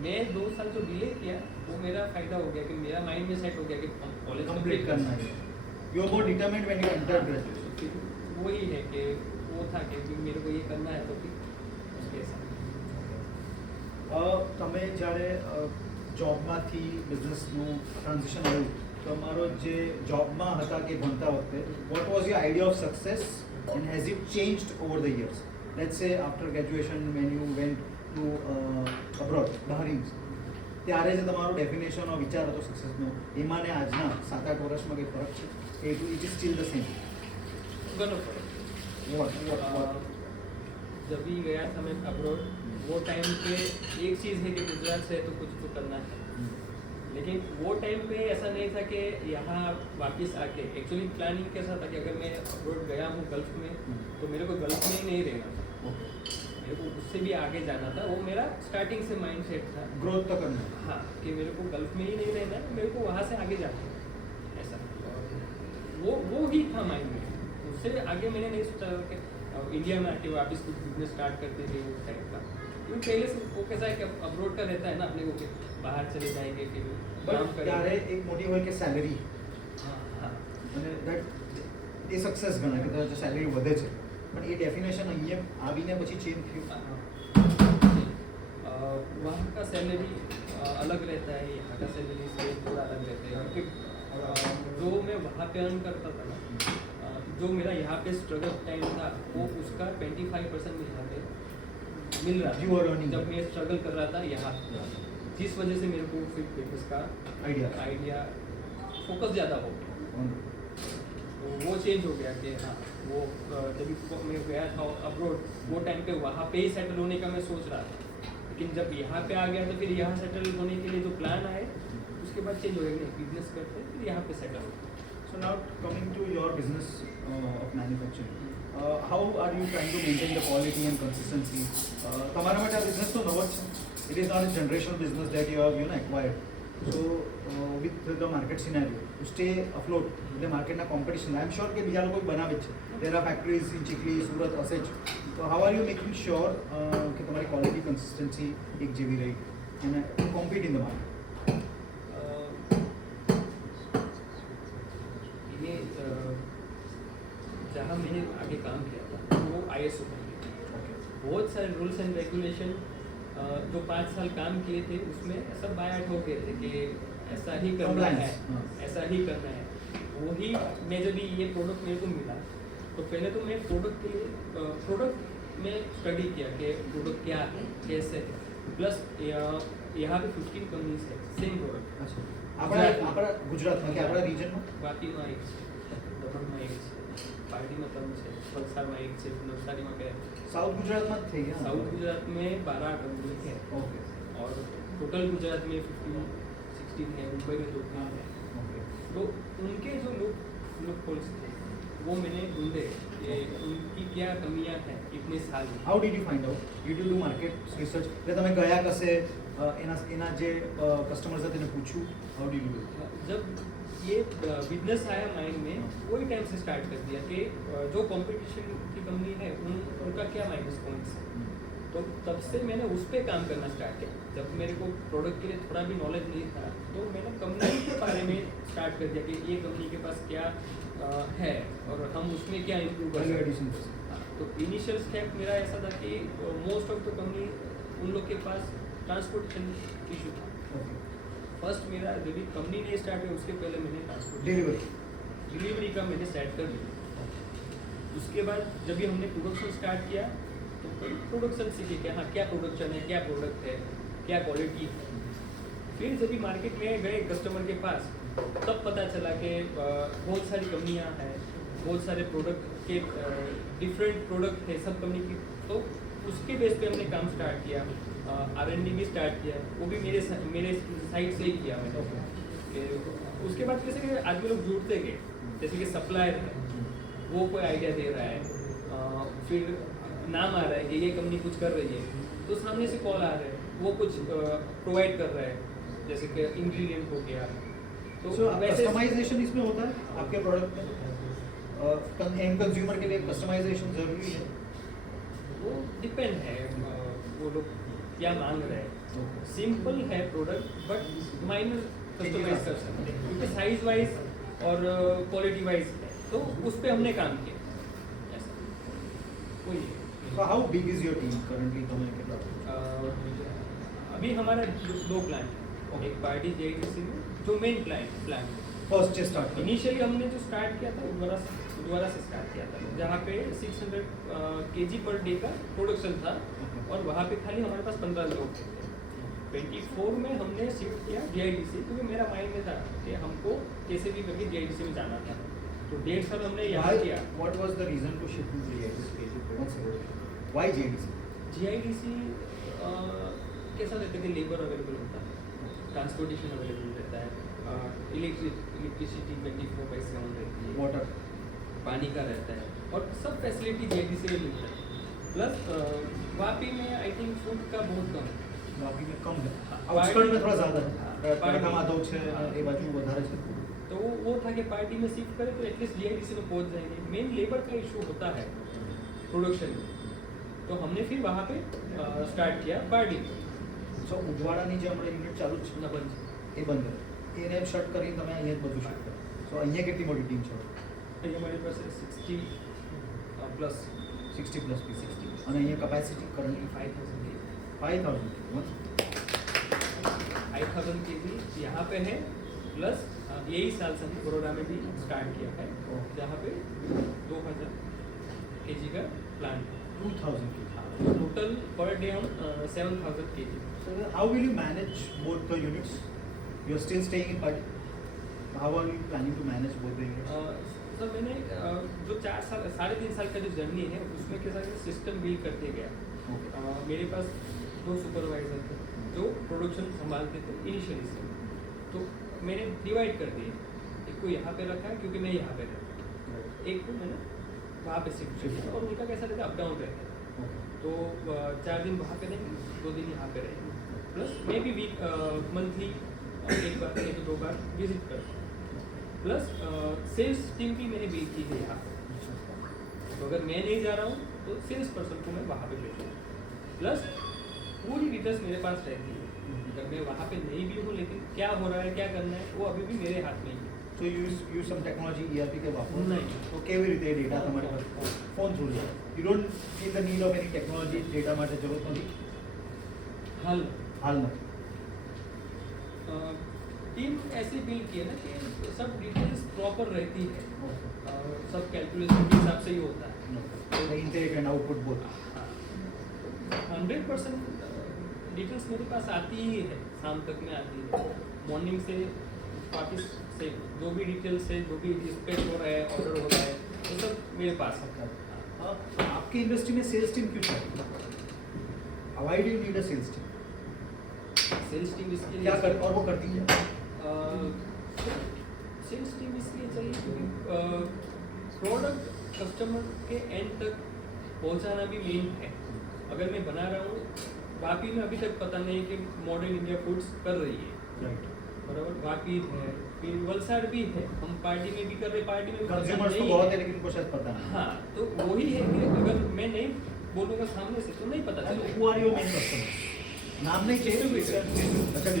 मैं 2 साल जो डिले किया वो मेरा फ़ायदा हो गया कि मेरा माइंड में सेट हो गया कि कॉलेज कंप्लीट करना है, you are more determined when you enter graduation. फिर वही है कि वो था कि मेरे को ये करना है तो फिर उसके साथ તમે જ્યારે જોબમાંથી બિઝનેસનું ટ્રાન્ઝિશન આવ્યું તમારો જે જોબમાં હતા કે ભણતા વખતે what was your idea of success and has it changed over the years let's say after graduation when you went to abroad Bahrain ત્યારે જે તમારો ડેફિનેશન ઓફ વિચાર હતો સક્સેસનો એમાં ને આજના 7-8 વર્ષમાં કંઈ ફરક છે it is still the same घणो फरक। जब भी गया था मैं अब्रॉड वो टाइम पे एक चीज़ है कि गुजरात से है तो कुछ तो करना है, लेकिन वो टाइम पे ऐसा नहीं था कि यहाँ वापस आके एक्चुअली प्लानिंग कैसा था कि अगर मैं अब्रॉड गया हूँ गल्फ में तो मेरे को गल्फ में ही नहीं रहना था, मेरे को उससे भी आगे जाना था। वो मेरा स्टार्टिंग से माइंड सेट था, ग्रोथ तो करना है। हाँ, कि मेरे को गल्फ में ही नहीं रहना है, मेरे को वहाँ से आगे जाना है, ऐसा। और वो ही था माइंड में, उससे आगे मैंने नहीं सोचा था कि इंडिया में आके वापस कुछ बिजनेस स्टार्ट करते थे उस टाइप का, क्योंकि पहले से वो कैसा है कि अब्रॉड का रहता है ना अपने को कि बाहर चले जाएंगे फिर काम બટ ત્યારે करेंगे। એક મોટી હોય કે સેલેરી हाँ हाँ અને દેટ એ સક્સેસ ગણાય કે તમારી સેલેરી વધે છે પણ એ ડેફિનેશન અહીંયા આવીને પછી ચેન્જ થયું वहाँ का सैलरी अलग रहता है, यहाँ का सैलरी से थोड़ा अलग रहता है, क्योंकि जो मैं वहाँ पे अर्न करता था ना, जो मेरा यहाँ पे स्ट्रगल टाइम था वो उसका 25% में यहाँ पे मिल रहा You were था earning. जब मैं स्ट्रगल कर रहा था यहाँ, जिस वजह से मेरे को फिर बिजनेस का आइडिया फोकस ज़्यादा हो गया, तो वो चेंज हो गया कि हाँ वो जब मैं गया था अब्रॉड वो टाइम पे वहाँ पे ही सेटल होने का मैं सोच रहा था, लेकिन जब यहाँ पे आ गया तो फिर यहाँ सेटल होने के लिए जो प्लान आए उसके बाद चेंज हो गया, बिजनेस करते फिर यहाँ पे सेटल हो। So now coming to your business of manufacturing, how are you trying to maintain the quality and consistency? તમારા માટે આ business તો નવો જ છે. It is not a generational business that you have acquired. So with the market scenario, to stay afloat with the market na competition, I am sure કે બીજા લોકો બનાવે જ છે. There are factories in Chikli, Surat, હશે જ. So how are you making sure કે તમારી quality consistency એક જેવી રહી and to compete in the market? ये जहाँ मैंने आगे काम किया था वो ISO बहुत सारे रूल्स एंड रेगुलेशन जो 5 साल काम किए थे उसमें सब बाय आउट हो गए थे कि ऐसा ही करना है, ऐसा ही करना है। वही मैं जब ये प्रोडक्ट मेरे को मिला तो पहले तो मैं प्रोडक्ट के लिए प्रोडक्ट में स्टडी किया कि प्रोडक्ट क्या है कैसे है, प्लस यहाँ पे 15 कंपनीज है सेम प्रोडक्ट। અચ્છા આપણા ગુજરાતમાં કે આપણા રિજનમાં વાપીમાં એક છે, દમણમાં એક છે, પાર્ટીમાં 3 છે, વલસાડમાં એક છે, નવસારીમાં 2 છે। સાઉથ ગુજરાતમાં જ થઈ ગયા साउथ गुजरात में 12 कंपनी है ઓકે और टोटल गुजरात में 15-16 है, मुंबई में 2 है। ઓકે तो उनके जो लुक होल्स थे वो मैंने ढूंढे कि उनकी क्या कमियां हैं इतने साल में। How did you find out did you do market research એટલે તમે ગયા કશે એના જે કસ્ટમર્સ હતા તેને પૂછ્યું હાઉ ડીડ યુ ડુ जब ये बिजनेस आया माइंड में वही टाइम से स्टार्ट कर दिया कि जो कंपटीशन की कंपनी है उनका क्या माइनस पॉइंट्स है, तो तब से मैंने उस पर काम करना स्टार्ट किया। जब मेरे को प्रोडक्ट के लिए थोड़ा भी नॉलेज नहीं था तो मैंने कंपनी के बारे में स्टार्ट कर दिया कि ये कंपनी के पास क्या है और हम उसमें क्या इम्प्रूव कर વેલ્યુ सकते એડિશન हैं। हाँ, तो इनिशियल स्टेप मेरा ऐसा था कि मोस्ट ऑफ द कंपनी उन लोग के पास ट्रांसपोर्टेशन इशू था। ઓકે फर्स्ट मेरा जब भी कंपनी नहीं स्टार्ट हुई उसके पहले मैंने ट्रांसपोर्ट ડિલિવરી डिलीवरी का मैंने सेट कर लिया। उसके बाद जब भी हमने प्रोडक्शन स्टार्ट किया तो प्रोडक्शन सीखे कि हाँ क्या प्रोडक्शन है, क्या प्रोडक्ट है, क्या क्वालिटी है। फिर जब भी मार्केट में गए कस्टमर के पास तब पता चला कि बहुत सारी कंपनियाँ हैं, बहुत सारे प्रोडक्ट के डिफरेंट प्रोडक्ट है सब कंपनी की, तो उसके बेस पे हमने काम स्टार्ट किया, R&D भी स्टार्ट किया, वो भी मेरे साइड से ही किया मैंने। उसके बाद कैसे कि आदमी लोग जुड़ते गए, जैसे कि सप्लायर है वो कोई आइडिया दे रहा है, फिर नाम आ रहा है कि ये कंपनी कुछ कर रही है, तो सामने से कॉल आ रहा है, वो कुछ प्रोवाइड कर रहा है, जैसे कि इंग्रेडिएंट हो गया। तो कस्टमाइजेशन इसमें होता है आपके प्रोडक्ट में, एंड कंज्यूमर के लिए कस्टमाइजेशन जरूरी है? वो डिपेंड है वो लोग क्या मांग रहे हैं। सिंपल है प्रोडक्ट बट माइनर कस्टमाइज कर सकते हैं, क्योंकि साइज वाइज और क्वालिटी वाइज है, तो उस पर हमने काम किया ऐसा कोई है। So how big is your team currently coming in? अभी हमारा दो प्लान है, एक पार्टी JDC में जो मेन प्लान फर्स्ट से स्टार्ट इनिशियली हमने जो स्टार्ट किया था उद्वारा से स्टार्ट किया था, जहाँ पे 600 kg पर डे का प्रोडक्शन था और वहाँ पे खाली हमारे पास 15 लोग थे। 24 में हमने शिफ्ट किया GIDC, क्योंकि मेरा माइंड में था कि हमको कैसे भी करके GIDC में जाना था, तो 1.5 साल हमने यहाँ किया। What was the reason to shift to GIDC? Why GIDC? GIDC कैसा रहता है कि लेबर अवेलेबल होता है, ट्रांसपोर्टेशन अवेलेबल रहता है, इलेक्ट्रिसिटी 24/7 रहती है, वाटर पानी का रहता है, और सब फैसिलिटी GIDC में मिलता है। प्लस वापी में आई थिंक फूड का बहुत कम है, वापी में कम है, आउटस्कर्ट में थोड़ा ज़्यादा है, पार्टी माधव છે એ બાજુ વધારે છે। तो वो था कि पार्टी में शिफ्ट करें तो एटलीस्ट GIDC में पहुंच जाएंगे। मेन लेबर का इशू होता है प्रोडक्शन में, तो हमने फिर वहाँ पे स्टार्ट किया पार्टी में। સો ઉજવાડાની જે આપણે યુનિટ ચાલુ જ છે न बन એ બંધ એને શટ કરીને તમે અહીંયા જ બધું શિફ્ટ કરો। સો અહીંયા કેટલી મોટી ટીમ છે? ये हमारे पास 60 प्लस 60 પ્લસ પીસ અને અહીંયા કેપેસિટી કરંટલી 5000 5000 kg यहाँ पे है, प्लस यही साल से हमने बड़ौदा में भी स्टार्ट किया है, जहाँ पे 2000 kg का प्लांट है। 2000 kg। Total per day on 7000 kg। So how will you manage both the units? You are still staying in Padi. How are you planning to manage both the units? Sir मैंने जो 3.5 साल का जो journey है उसमें कैसा system build करते गया। मेरे पास 2 सुपरवाइजर थे जो प्रोडक्शन संभालते थे इनिशियली से, तो मैंने डिवाइड कर दिए, एक को यहाँ पे रखा है क्योंकि मैं यहाँ पे रहता, एक को मैंने वहाँ पे शिफ्ट किया, और उनका कैसा रहता अप डाउन रहता है, तो 4 दिन वहाँ पे रहेंगे, 2 दिन यहाँ पे रहेंगे, प्लस मैं भी वीक मंथली एक बार नहीं तो 2 बार विजिट करता हूँ। प्लस सेल्स टीम भी मैंने बिल्ड की है यहाँ पे, तो अगर मैं नहीं जा रहा हूँ तो सेल्स पर्सन को मैं वहाँ पे भेजूँगा, प्लस पूरी डिटेल्स मेरे पास रहती है। जब मैं वहाँ पे नहीं भी हूँ लेकिन क्या हो रहा है क्या करना है वो अभी भी मेरे हाथ में ही है। So you use some technology ERP के वापरो? नहीं। तो કેવી રીતે ડેટા તમારે પર ફોન થ્રુ છે? You don't feel the need of any technology data માટે જરૂરત નથી? हाल में टीम ऐसे बिल्ड की है ना कि सब डिटेल्स प्रॉपर रहती है, सब कैलकुलेशन के हिसाब से ही होता है। the intake and output both. 100% details मेरे पास आती ही है, शाम तक में आती है, मॉर्निंग से वापस से जो भी डिटेल्स है, जो भी डिस्पैच हो रहा है, ऑर्डर हो रहा है, वो सब मेरे पास है। आपकी इंडस्ट्री में सेल्स टीम क्यों चाहिए? Why do you need a sales team? Sales team इसके क्या लिए कर और वो करती है? सेल्स टीम इसलिए चाहिए क्योंकि प्रोडक्ट कस्टमर के एंड तक पहुंचाना भी मेन है। अगर मैं बना रहा हूँ, वापी में अभी तक पता नहीं कि मॉडर्न इंडिया फूड्स कर रही है, बराबर, वापी है, फिर वलसाड़ भी है, हम पार्टी में भी कर रहे, पार्टी में भी कंज्यूमर्स तो बहुत है लेकिन उनको शायद पता नहीं। हाँ, तो वही है कि अगर मैं नहीं बोलूँगा सामने से तो नहीं पता चलेगा। Who are your main customers? नाम नहीं चाहिए। अच्छा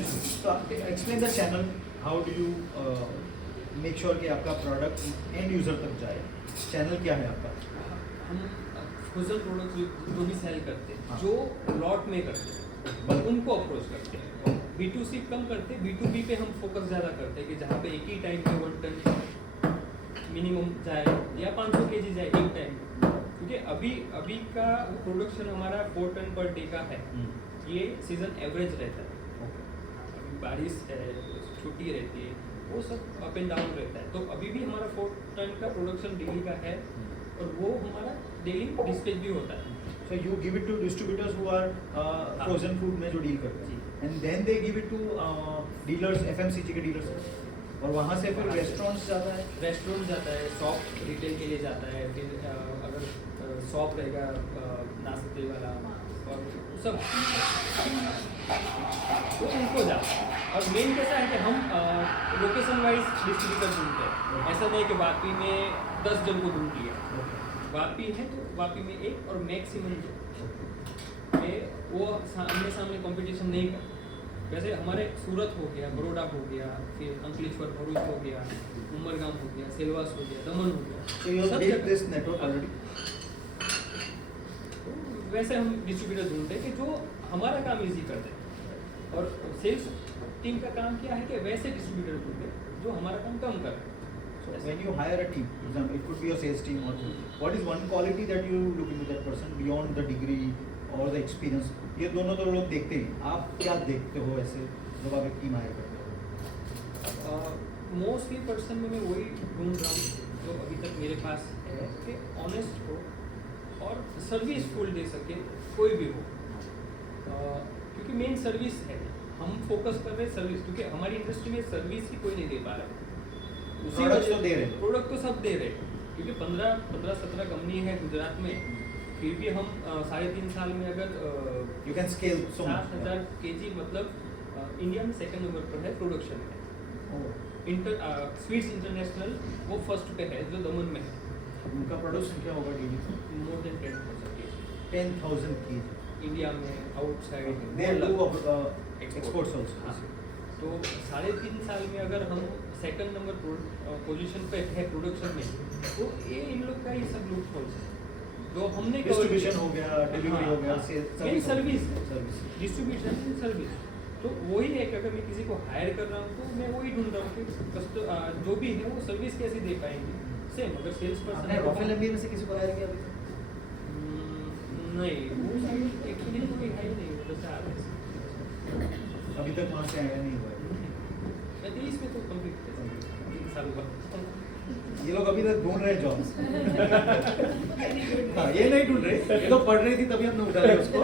तो explain the channel, how do you make sure कि आपका प्रोडक्ट एंड यूजर तक जाए? चैनल क्या है आपका? हम फ्रोजन प्रोडक्ट्स जो भी सेल करते हैं, हाँ। जो लॉट में करते हैं उनको अप्रोच करते हैं। B2C कम करते, B2B पे हम फोकस ज़्यादा करते हैं कि जहाँ पे एक ही टाइम पे 1 टन मिनिमम जाए या 500 kg जाए एक टाइम, क्योंकि अभी का प्रोडक्शन हमारा 4 टन पर डे का है। ये सीजन एवरेज रहता है, अभी बारिश है, छुट्टी रहती है, वो सब अप एंड डाउन रहता है, तो अभी भी हमारा 4 टन का प्रोडक्शन डेली का है और वो हमारा डेली डिस्पैच भी होता है। So So you give it to distributors who are frozen food में जो deal करते हैं, and then they give it to dealers, FMCG के dealers, और वहाँ से फिर restaurants जाता है. रेस्टोरेंट जाता है, शॉप रिटेल के लिए जाता है, फिर अगर शॉप रहेगा नाश्ते वाला और सब तो उनको जाता है. और मेन कैसा है कि हम लोकेशन वाइज डिस्ट्रीब्यूटर ढूंढते हैं. ऐसा नहीं कि वापी में 10 जन को ढूंढ लिया. वापी है तो वापी में एक और मैक्सिमम वो आमने सामने कंपटीशन नहीं कर. वैसे हमारे सूरत हो गया, बड़ौदा हो गया, फिर अंकलेश्वर भरूच हो गया, उमरगाम हो गया, सेलवास हो गया, दमन हो गया. So you have built this network already. तो वैसे हम डिस्ट्रीब्यूटर ढूंढते हैं कि जो हमारा काम इजी कर दे. और सेल्स टीम का काम क्या है कि वैसे डिस्ट्रीब्यूटर ढूंढे जो हमारा काम कम कर. So when you hire a team, for example, it could be your sales team or what is one quality that you look into that person beyond the degree or the experience? ये दोनों तो लोग देखते ही. आप क्या देखते हो ऐसे जब आप एक टीम हायर करते हो? मोस्टली पर्सन में मैं वही ढूंढ रहा हूँ जो अभी तक मेरे पास है कि ऑनेस्ट हो और सर्विस फुल दे सके कोई भी हो. क्योंकि मेन सर्विस है. हम फोकस कर रहे हैं सर्विस, क्योंकि हमारी इंडस्ट्री में सर्विस ही कोई नहीं दे पा रहा है. Products तो दे रहे हैं. प्रोडक्ट तो सब दे रहे हैं, क्योंकि 15-17 कंपनी है गुजरात में. फिर भी हम 3.5 साल में अगर You can scale so much. 7,000 kg मतलब इंडिया में सेकंड नंबर पर है प्रोडक्शन में. स्वीट्स इंटरनेशनल वो फर्स्ट पे है जो दमन में है. उनका प्रोडक्शन क्या होगा daily? More than 10,000 kg 10,000 kg. India में outside They do exports also. हाँ. तो 3.5 साल में अगर हम सेकंड नंबर पोजीशन पे है प्रोडक्शन में, तो ये इन लोग का ही सब लूप होल्स है जो हमने डिस्ट्रीब्यूशन हो गया, डिलीवरी हो गया, सर्विस सर्विस. Distribution service. तो वही है कि अगर मैं किसी को हायर कर रहा हूँ तो मैं वही ढूंढ रहा हूँ कि जो भी है वो सर्विस कैसे दे पाएंगे. सेम अगर सेल्स आपने रॉफेल एमबीए में से किसी को हायर किया अभी? नहीं, वो एक्चुअली कोई है ही नहीं उधर से आ रहे हैं. अभी तक वहाँ से आया नहीं हुआ है. मैं 23 में तो कंप्लीट किया 3 साल बाद. ये लोग अभी तक ढूंढ रहे हैं जॉब्स. हाँ, ये नहीं ढूंढ रहे, ये तो पढ़ रही थी तभी हमने उठा लिया उसको.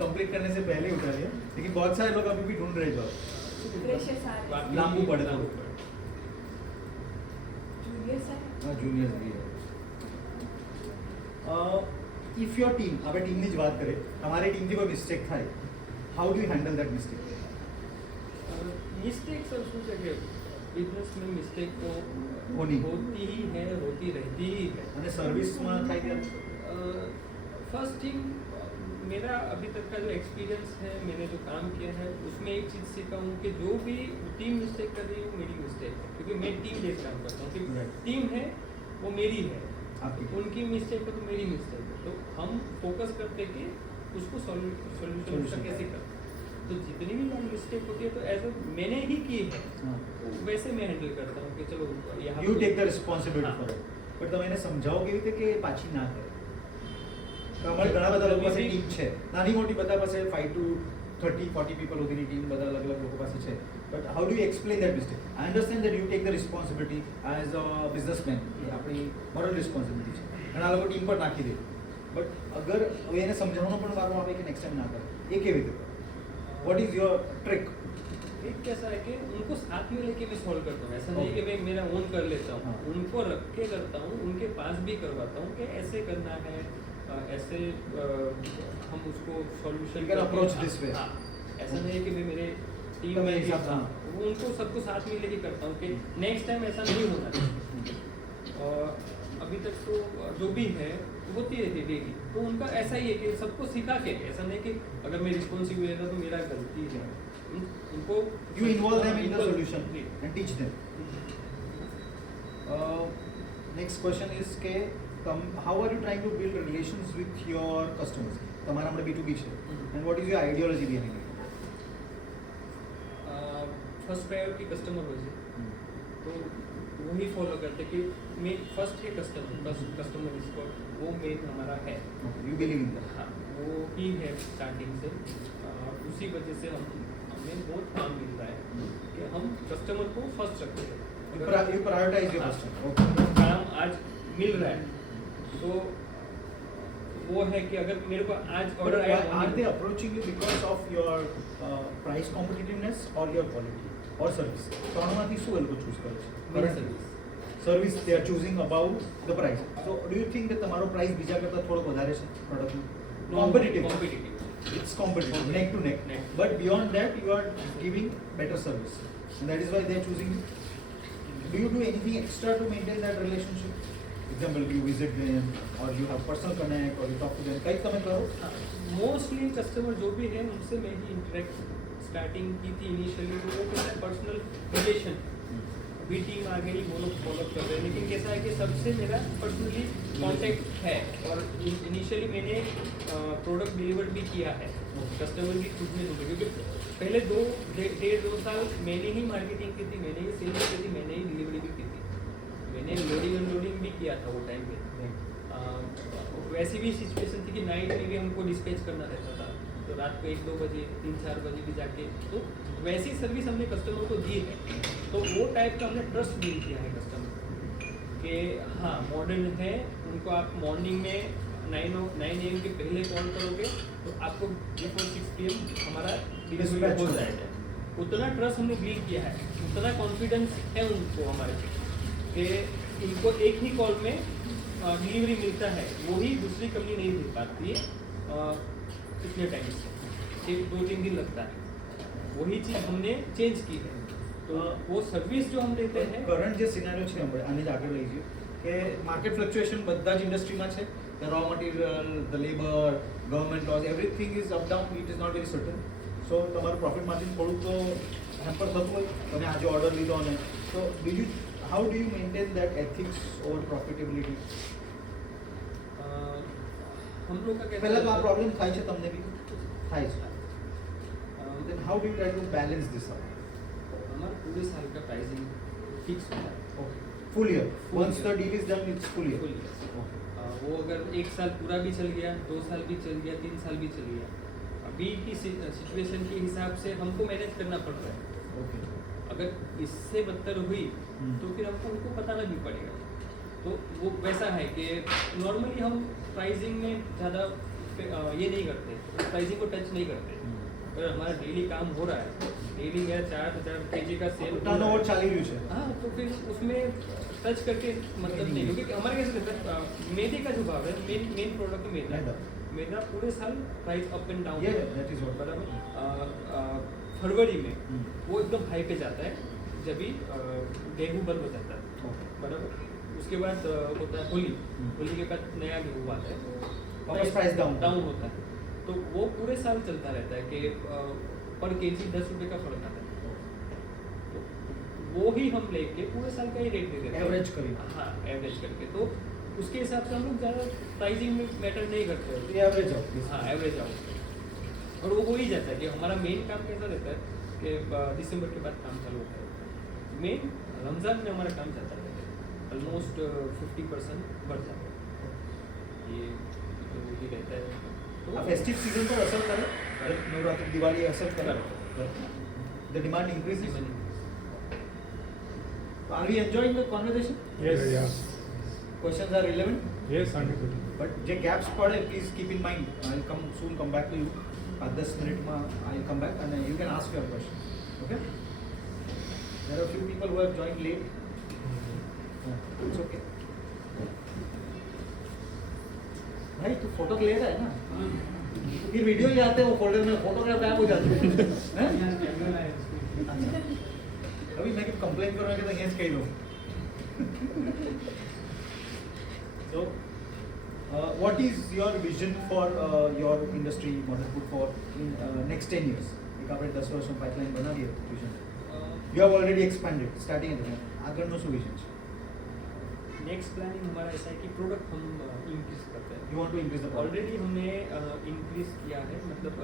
कंप्लीट करने से पहले ही उठा लिया. लेकिन बहुत सारे लोग अभी भी ढूंढ रहे हैं जॉब. लांबू पड़े तो जूनियर्स भी है. इफ योर टीम, अब टीम ની જ વાત કરે, हमारी टीम की कोई मिस्टेक થાય, how do you handle that mistake? Mistake sir શું છે કે बिजनेस में मिस्टेक तो होती ही है, होती रहती ही है. અને સર્વિસમાં થાય ત્યારે फर्स्ट थिंग मेरा अभी तक का जो एक्सपीरियंस है, मैंने जो काम किया है उसमें एक चीज़ सीखा हूँ कि जो भी टीम मिस्टेक कर रही है वो मेरी मिस्टेक है, क्योंकि मैं टीम बेस्ड काम करता हूँ. कि टीम है वो मेरी है, उनकी मिस्टेक है तो मेरी मिस्टेक है. तो हम फोकस करते कि उसको सॉल्यूशन उसका कैसे करते. तो जितनी भी मिस्टेक होती है तो एज मैंने ही की है, तो वैसे मैं हैंडल करता हूँ कि चलो यहाँ you take the responsibility four it. But તમે એને સમજાવો કેવી રીતે કે પાછી ના કરે? અમારે ઘણા બધા લોકો પાસે ટીમ છે, નાની મોટી બધા પાસે 5 to 30-40 પીપલ સુધીની ટીમ બધા અલગ અલગ લોકો પાસે છે. But how do you explain that mistake? I understand that you take the responsibility as a businessman, એ આપણી મોરલ રિસ્પોન્સિબિલિટી છે. ઘણા લોકો ટીમ પર નાખી દે, બટ અગર એને સમજાવવાનો પણ વારો આવે કે નેક્સ્ટ ટાઈમ ના કરે, એ કેવી રીતે? What is your trick? एक कैसा है कि उनको साथ में लेके मैं सॉल्व करता हूँ. ऐसा नहीं कि मैं मेरा ओन कर लेता हूँ, उनको रख के करता हूँ, उनके पास भी करवाता हूँ कि ऐसे करना है, ऐसे हम उसको सॉल्यूशन अप्रोच दिस वे. ऐसा नहीं है कि मैं मेरे टीम में वो उनको सबको साथ में लेके करता हूँ कि नेक्स्ट टाइम ऐसा नहीं होना चाहिए. अभी तक तो जो भी है होती रहती डेली, तो उनका ऐसा ही है कि सबको सिखा के, ऐसा नहीं कि अगर मैं रिस्पॉन्सिबल रहता तो मेरा गलती है. उनको You involve them in the solution and teach them. Next question is કે how are you trying to build relations with your customers? તમારા માટે B2B છે, and what is your ideology behind it? First priority customer हो जाए तो वही follow करते कि मेन फर्स्ट है कस्टमर रिस्पॉन्स, वो मेन हमारा है. You believe in that? हाँ, वो ही है स्टार्टिंग से. उसी वजह से हमें बहुत काम मिल रहा है कि हम कस्टमर को फर्स्ट रखते हैं. You prioritize your customer. Okay. काम आज मिल रहा है तो वो है कि अगर मेरे को आज But ऑर्डर आया are they approaching you because of your price competitiveness or your quality or service? ત્રણમાંથી શું એ લોકો choose કરે છે? मेरी service Service they are choosing above the price. So do you think that તમારો price બીજા કરતા થોડો વધારે છે પ્રોડક્ટનું? Competitive. It's competitive, neck to neck. Neck. But beyond that, you are giving better service, and that is why they are choosing you. Do you do anything extra to maintain that relationship? Example, you visit them, or you have personal connect, or you talk to them. कई તમે કરો? Mostly customer जो भी है उनसे मैं ही interact starting की थी इनिशियली, तो वो कैसा पर्सनल रिलेशन भी टीम आ गई, वो लोग फॉलो कर रहे हैं, लेकिन कैसा है कि सबसे मेरा पर्सनली कांटेक्ट है। और इनिशियली मैंने प्रोडक्ट डिलीवर भी किया है, कस्टमर भी खुद में दूंगे, क्योंकि पहले 2 साल मैंने ही मार्केटिंग की थी, मैंने ही सेल की थी, मैंने ही डिलीवरी भी की थी, मैंने लोडिंग अनलोडिंग भी किया था वो टाइम पे। वैसी भी सिचुएशन थी कि नाइट में भी हमको डिस्पैच करना रहता था, तो रात को 1-2 बजे 3-4 बजे भी जाके, तो वैसी सर्विस हमने कस्टमर को दी है। तो वो टाइप का हमने ट्रस्ट बिल्ड किया है कस्टमर कि हाँ मॉडर्न है, उनको आप मॉर्निंग में 9 AM के पहले कॉल करोगे तो आपको बिफोर 6 PM हमारा डिलीवरी हो जाएगा। उतना ट्रस्ट हमने बिल्ड किया है, उतना कॉन्फिडेंस है उनको हमारे कि इनको एक ही कॉल में डिलीवरी मिलता है, वही दूसरी कंपनी नहीं दे पाती है इतने टाइम से, 2-3 दिन लगता है। वही चीज़ हमने चेंज की है, तो वो सर्विस जो हम देते हैं। કરંટ જે સિનારિયો છે આપણે આને જ આગળ લઈ જઈએ કે માર્કેટ ફ્લક્ચ્યુએશન બધા જ ઇન્ડસ્ટ્રીમાં છે, the raw material, the labour, government laws, everything is up down, it is not very certain. So તમારું પ્રોફિટ માર્જિન થોડુંક તો હેમ્પર થતું હોય, તમે આજે ઓર્ડર લીધો અને તો how do you maintain that ethics over profitability? हम लोग का कैसा પહેલાં તો આ પ્રોબ્લેમ થાય છે, તમને બી થાય છે, then how do you try to balance this out? हमारा पूरे साल का प्राइसिंग फिक्स होता है। Okay. Full year. Full Once year. the deal is done, it's full year. Full year. Okay. वो अगर 1 साल पूरा भी चल गया, 2 साल भी चल गया, 3 साल भी चल गया, अभी की सिचुएशन के हिसाब से हमको मैनेज करना पड़ रहा है। Okay. अगर इससे बदतर हुई तो फिर हमको उनको बताना भी पड़ेगा। तो वो वैसा है कि नॉर्मली हम प्राइसिंग में ज़्यादा ये नहीं करते, प्राइसिंग को टच नहीं करते। अगर हमारा डेली काम हो रहा है, डेली मेरा 4000 kg का सेल टर्नओवर चाली રહ્યું છે. हाँ, तो फिर उसमें टच करके मतलब नहीं, क्योंकि हमारे कैसे रहता है मैदे का जो भाव है, मेन प्रोडक्ट है मैदा। मैदा पूरे साल price up and down Yeah, that is what. बराबर। फरवरी में वो एकदम हाई पे जाता है जब भी गेहूँ बंद हो जाता है, बराबर। उसके बाद होता है होली, होली के बाद नया गेहूँ आता है, वापस प्राइस डाउन होता है। तो वो पूरे साल चलता रहता है कि पर केजी 10 रुपये का फर्क आता है। तो वो ही हम लेके पूरे साल का ही रेट दे देते हैं, एवरेज करी. हाँ एवरेज करके। तो उसके हिसाब से हम लोग ज़्यादा प्राइसिंग में मैटर नहीं करते हैं। Average out. हाँ एवरेज आउट, और वो हो ही जाता है कि हमारा मेन काम कैसा रहता है कि दिसंबर के बाद काम चालू होता है। मेन रमज़ान में हमारा काम जाता है, ऑलमोस्ट 50% बढ़ जाता है, ये तो ही रहता है। तो આ ફેસ્ટિવ સીઝન પર અસર કરે, નવરાત્રી દિવાળી અસર કરે. The demand increases. Are we enjoying the conversation? Yes. Yeah. Questions are relevant. Yes, 100%. But જે gaps પડે, please keep in mind. I'll come back to you. 10 મિનિટમાં I'll come back and you can ask your question. Okay? There are a few people who have joined late. It's okay. भाई तू photo ले रहा है ना, फिर video ही आते हैं वो फोल्डर में, फोटोग्राफ गायब हो जाते हैं. अभी मैं कंप्लेन करूँगा कि तो यहीं कहीं लो. So, what is your vision for your industry, modern food, for in next 10 years? एक आपने 10 वर्षों pipeline बना दिया vision. You have already expanded, starting at the time. આગળનો શું vision છે? नेक्स्ट प्लानिंग हमारा ऐसा है कि प्रोडक्ट हम इंक्रीज करते हैं। You want to increase the product. Already हमने इंक्रीज किया है, मतलब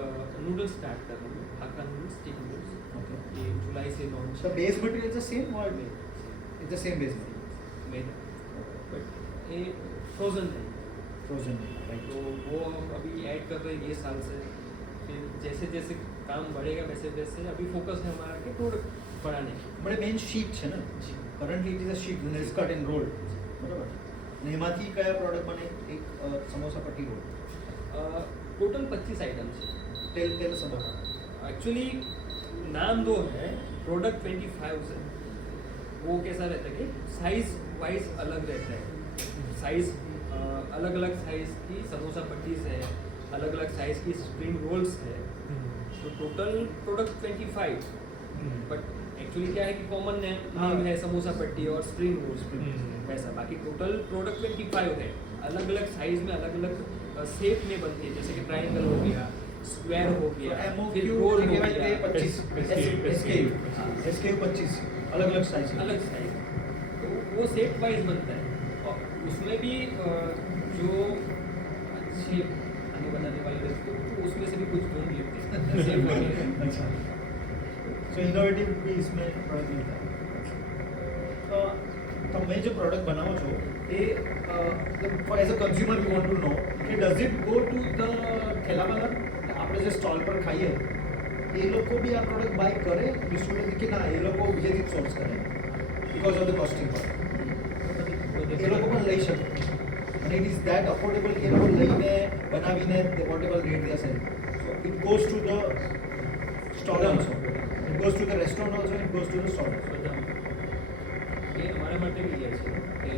नूडल्स स्टार्ट कर रहे हैं, हाक्का नूडल्स, स्टिक नूडल्स। Okay. ये जुलाई से launch. The base material is the same or it's the same base material? Maida, but ये फ्रोजन है, Frozen, right? तो वो हम अभी ऐड कर रहे हैं ये साल से। फिर जैसे जैसे काम बढ़ेगा वैसे वैसे अभी फोकस है हमारा कि प्रोडक्ट बढ़ाने का। बड़े मेन शीट છે ને, currently it is a sheet, then it's cut and rolled, બરાબર. ને એમાંથી કયા પ્રોડક્ટ બને? એક સમોસા પટ્ટી રોલ, टोटल 25 आइटम्स है। Tell us about it. Actually नाम दो है, प्रोडक्ट 25 है। वो कैसा रहता है कि साइज वाइज अलग रहता है। साइज अलग अलग साइज की समोसा पट्टीज है, अलग अलग साइज की स्प्रिंग रोल्स है। तो टोटल प्रोडक्ट 25, बट एक्चुअली क्या है कि कॉमन नेम है समोसा पट्टी और स्प्रिंग रोल्स वैसा। बाकी टोटल प्रोडक्ट 25 है। अलग अलग साइज में अलग अलग शेप में बनते हैं, जैसे कि ट्रायंगल हो गया, स्क्वायर हो गया, फिर रोल हो गया, 25 SKU 25 अलग अलग साइज अलग साइज। तो वो सेट वाइज बनता है और उसमें भी जो अच्छे खाने बनाने वाले रहते हैं तो उसमें से भी कुछ ढूंढ लेते हैं सेम वगैरह। अच्छा, सो इनोवेटिव भी इसमें प्रोडक्ट मिलता है। तो તમે જે પ્રોડક્ટ બનાવો છો એ for as a consumer you want to know કે does it go to the thelawala, આપણે જે સ્ટોલ પર ખાઈએ એ લોકો બી આ પ્રોડક્ટ બાય કરે ડિસ્ટ્રીબ્યુટર કે ના એ લોકો બીજેથી જ સોર્સ કરે બીકોઝ ઓફ ધ કોસ્ટિંગ પર એ લોકો પણ લઈ શકે અને ઇટ ઇઝ ધેટ અફોર્ડેબલ કે એ લોકો લઈને બનાવીને વોટેવર રેટ દે છે so it goes to the stall also, it goes to the restaurant also, it goes to the stall. એ અમારા માટે બી છે કે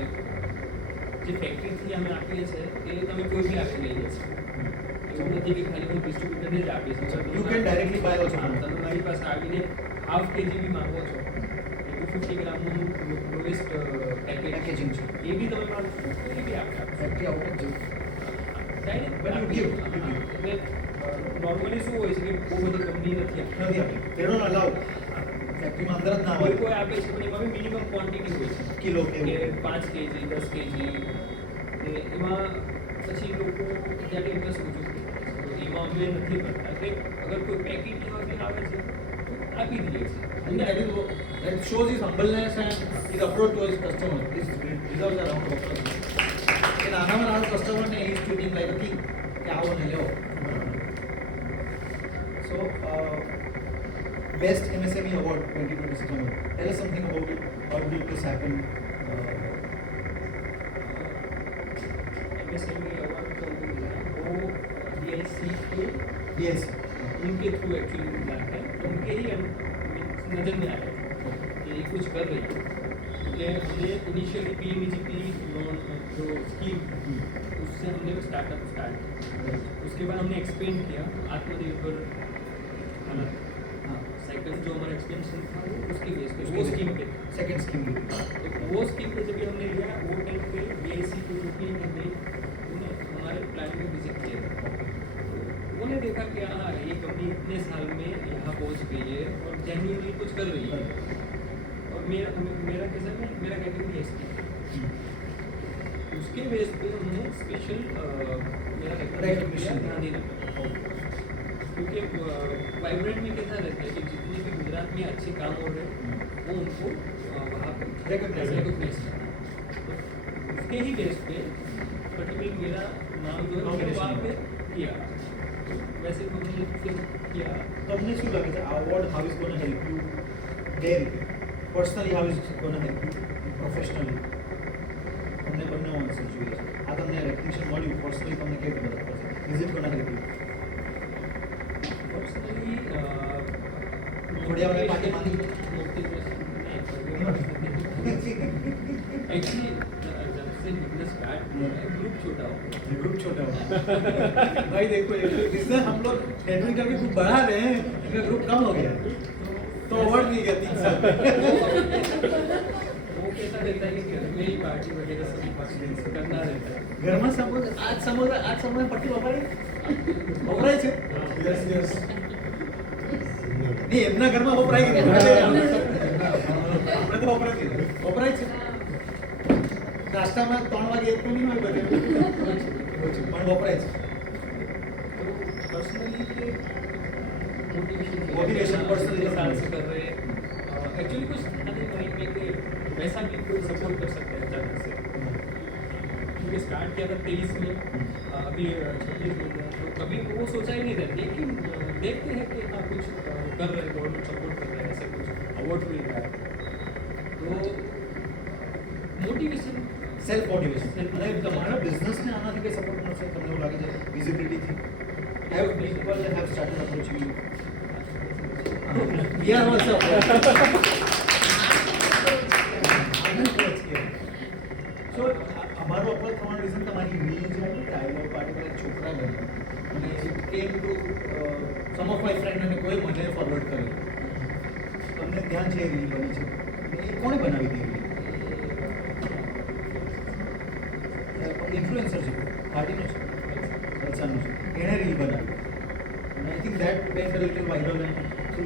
જે ફેક્ટરીથી અમે આપીએ છીએ એ તમે કોઈ બી આપી લઈ જશે. એવું નથી કે ખાલી હું ડિસ્ટ્રીબ્યુટરને જ આપીશ. You can directly buy also. તમે મારી પાસે આવીને હાફ કેજી બી માંગો છો, 250 ગ્રામનું લોએસ્ટ પેકેજિંગ છે એ બી તમે માંગો છો તો એ બી આપણે આપીશું. ફેક્ટરી આઉટ જ ડાયરેક્ટ But you give. એટલે નોર્મલી શું હોય છે કે બહુ બધી કંપની નથી આપતી. નથી આપી they don't allow ફેક્ટરીમાં અંદર જ ના કોઈ હોય કોઈ આપે છે પણ એમાં બી મિનિમમ ક્વોન્ટિટી હોય છે કિલો કે કે 5 કેજી 10 કેજી ને એમાં પછી લોકો ત્યારે ઇન્ટરેસ્ટ ઓછું થઈ જાય છે. તો એમાં અમે નથી કરતા કે અગર કોઈ પેકેટ એમાંથી આવે છે તો આપી દઈએ છીએ. and that shows his humbleness and his approach to his customer. This deserves a round of applause. કે નાનામાં નાનો કસ્ટમરને he is treating like a king કે આવો ને લેવો. So best MSME award 2026 award. Tell us something about it. How did this happen? MSME award तो वो DIC के Yes. उनके थ्रू एक्चुअली मिला है, तो उनके ही नज़र में आया कि ये कुछ कर रही है. क्योंकि हमने इनिशियली PMEGP लोन जो स्कीम उससे हमने स्टार्टअप स्टार्ट किया. उसके बाद हमने एक्सपेंड किया आत्मनिर्भर भारत साइकिल जो हमारा एक्सपेंशन था वो उसकी बेस पे वो स्कीम पे Second scheme. तो वो स्कीम पे जब भी हमने लिया वो टाइम पे DIC के जो भी हमने उन्हें हमारे प्लान में विजिट किया था. उन्होंने देखा कि हाँ ये कंपनी इतने साल में यहाँ पहुँच गई है और जेन्युइनली कुछ कर रही है. और मेरा कैसा है मेरा कैटेगरी ST उसके बेस पे उन्होंने स्पेशल मेरा Recognition किया गांधीनगर. क्योंकि वाइब्रेंट में कैसा रहता है कि जितने भी गुजरात में अच्छे काम हो रहे हैं वो उनको वहाँ पे Recognize रिकॉग्नाइज करना. उसके ही बेस पे पर्टिकुलर मेरा नाम जो है मैंने वहाँ पे किया. वैसे तो हमने फिर किया. તમને શું લાગે છે આ award how is going to help you there personally, how is it going to help you professionally? તમને બંને આન્સર જોઈએ છે. આ તમને રેકગ્નિશન મળ્યું પર્સનલી તમને કેવી મદદ કરશે? Is it ગોના help you? Personally थोड़ी हमें पार्टी मांगी एक्चुअली जब से बिजनेस स्टार्ट हुआ है ग्रुप छोटा हो गया. ग्रुप छोटा हो भाई देखो बिजनेस हम लोग हैंडल करके खूब बढ़ा रहे हैं, इनका ग्रुप कम हो गया तो अवार्ड नहीं गया 3 साल वो कैसा रहता है कि घर में ही पार्टी वगैरह सभी करना रहता है. घर में आज समोसा पट्टी વપરાય છે યસ યસ નહીં એમના ઘરમાં વપરાય કે આપણે તો વપરાય છે નાસ્તામાં 3 વાગે એટલું નહીં હોય બધે પણ વપરાય છે. पर्सनली के Motivation personally साल से कर रहे हैं. एक्चुअली कुछ नहीं माइंड में कि वैसा भी कोई सपोर्ट कर सकता है अचानक से. क्योंकि स्टार्ट किया था 23 में अभी 26 में गया तो कभी वो सोचा ही नहीं था. लेकिन देखते हैं कि हाँ कुछ कर रहे हैं, गवर्नमेंट सपोर्ट कर रहे हैं, ऐसे कुछ अवार्ड मिल रहा है तो मोटिवेशन સેલ્ફ મોટિવેશન અને તમારા બિઝનેસને આનાથી કઈ સપોર્ટ મળશે તમને એવું લાગે છે વિઝિબિલિટીથી have people have started approaching you we are also so અમારો અપ્રોચ થવાનું રીઝન તમારી ઇમેજ હતી કે આઈ લવ પાર્ટી પર એક છોકરા ગયો અને it came to some of my friend અને કોઈ મને ફોરવર્ડ કર્યો તમને ધ્યાન છે રીલ બની છે એ કોણે બનાવી હતી ઇન્ફ્લુએન્સર છે પાર્ટીનો છે વલસાડનો છે એણે રીલ બનાવી અને I think that vent a little viral and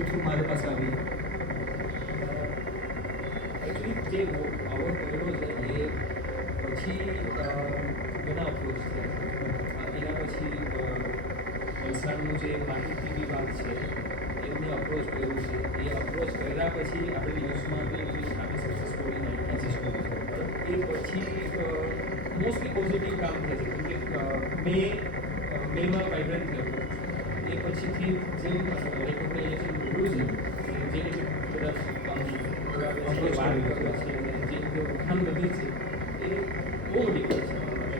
through મારી પાસે આવી એકચ્યુઅલી જે આવો કર્યો છે એ પછી ઘણા અપ્રોચ થયા એના પછી વલસાડનું જે માહિતી વિભાગ છે એમને અપ્રોચ કર્યું છે એ અપ્રોચ કર્યા પછી આપણે ન્યૂઝમાં બી આપણી સક્સેસ સ્ટોરી નાખી છે એ પછી મોસ્ટલી પોઝિટિવ કામ થાય છે કેમ કે મેમાં વાઇબ્રન્ટ થયો એ પછીથી જેમ રેકોગ્નાઇઝેશન મળ્યું છે જે રીતે બધા વાત કરે છે અને જે રીતે ઉઠાણ વધી છે એ બહુ મોટી વાત છે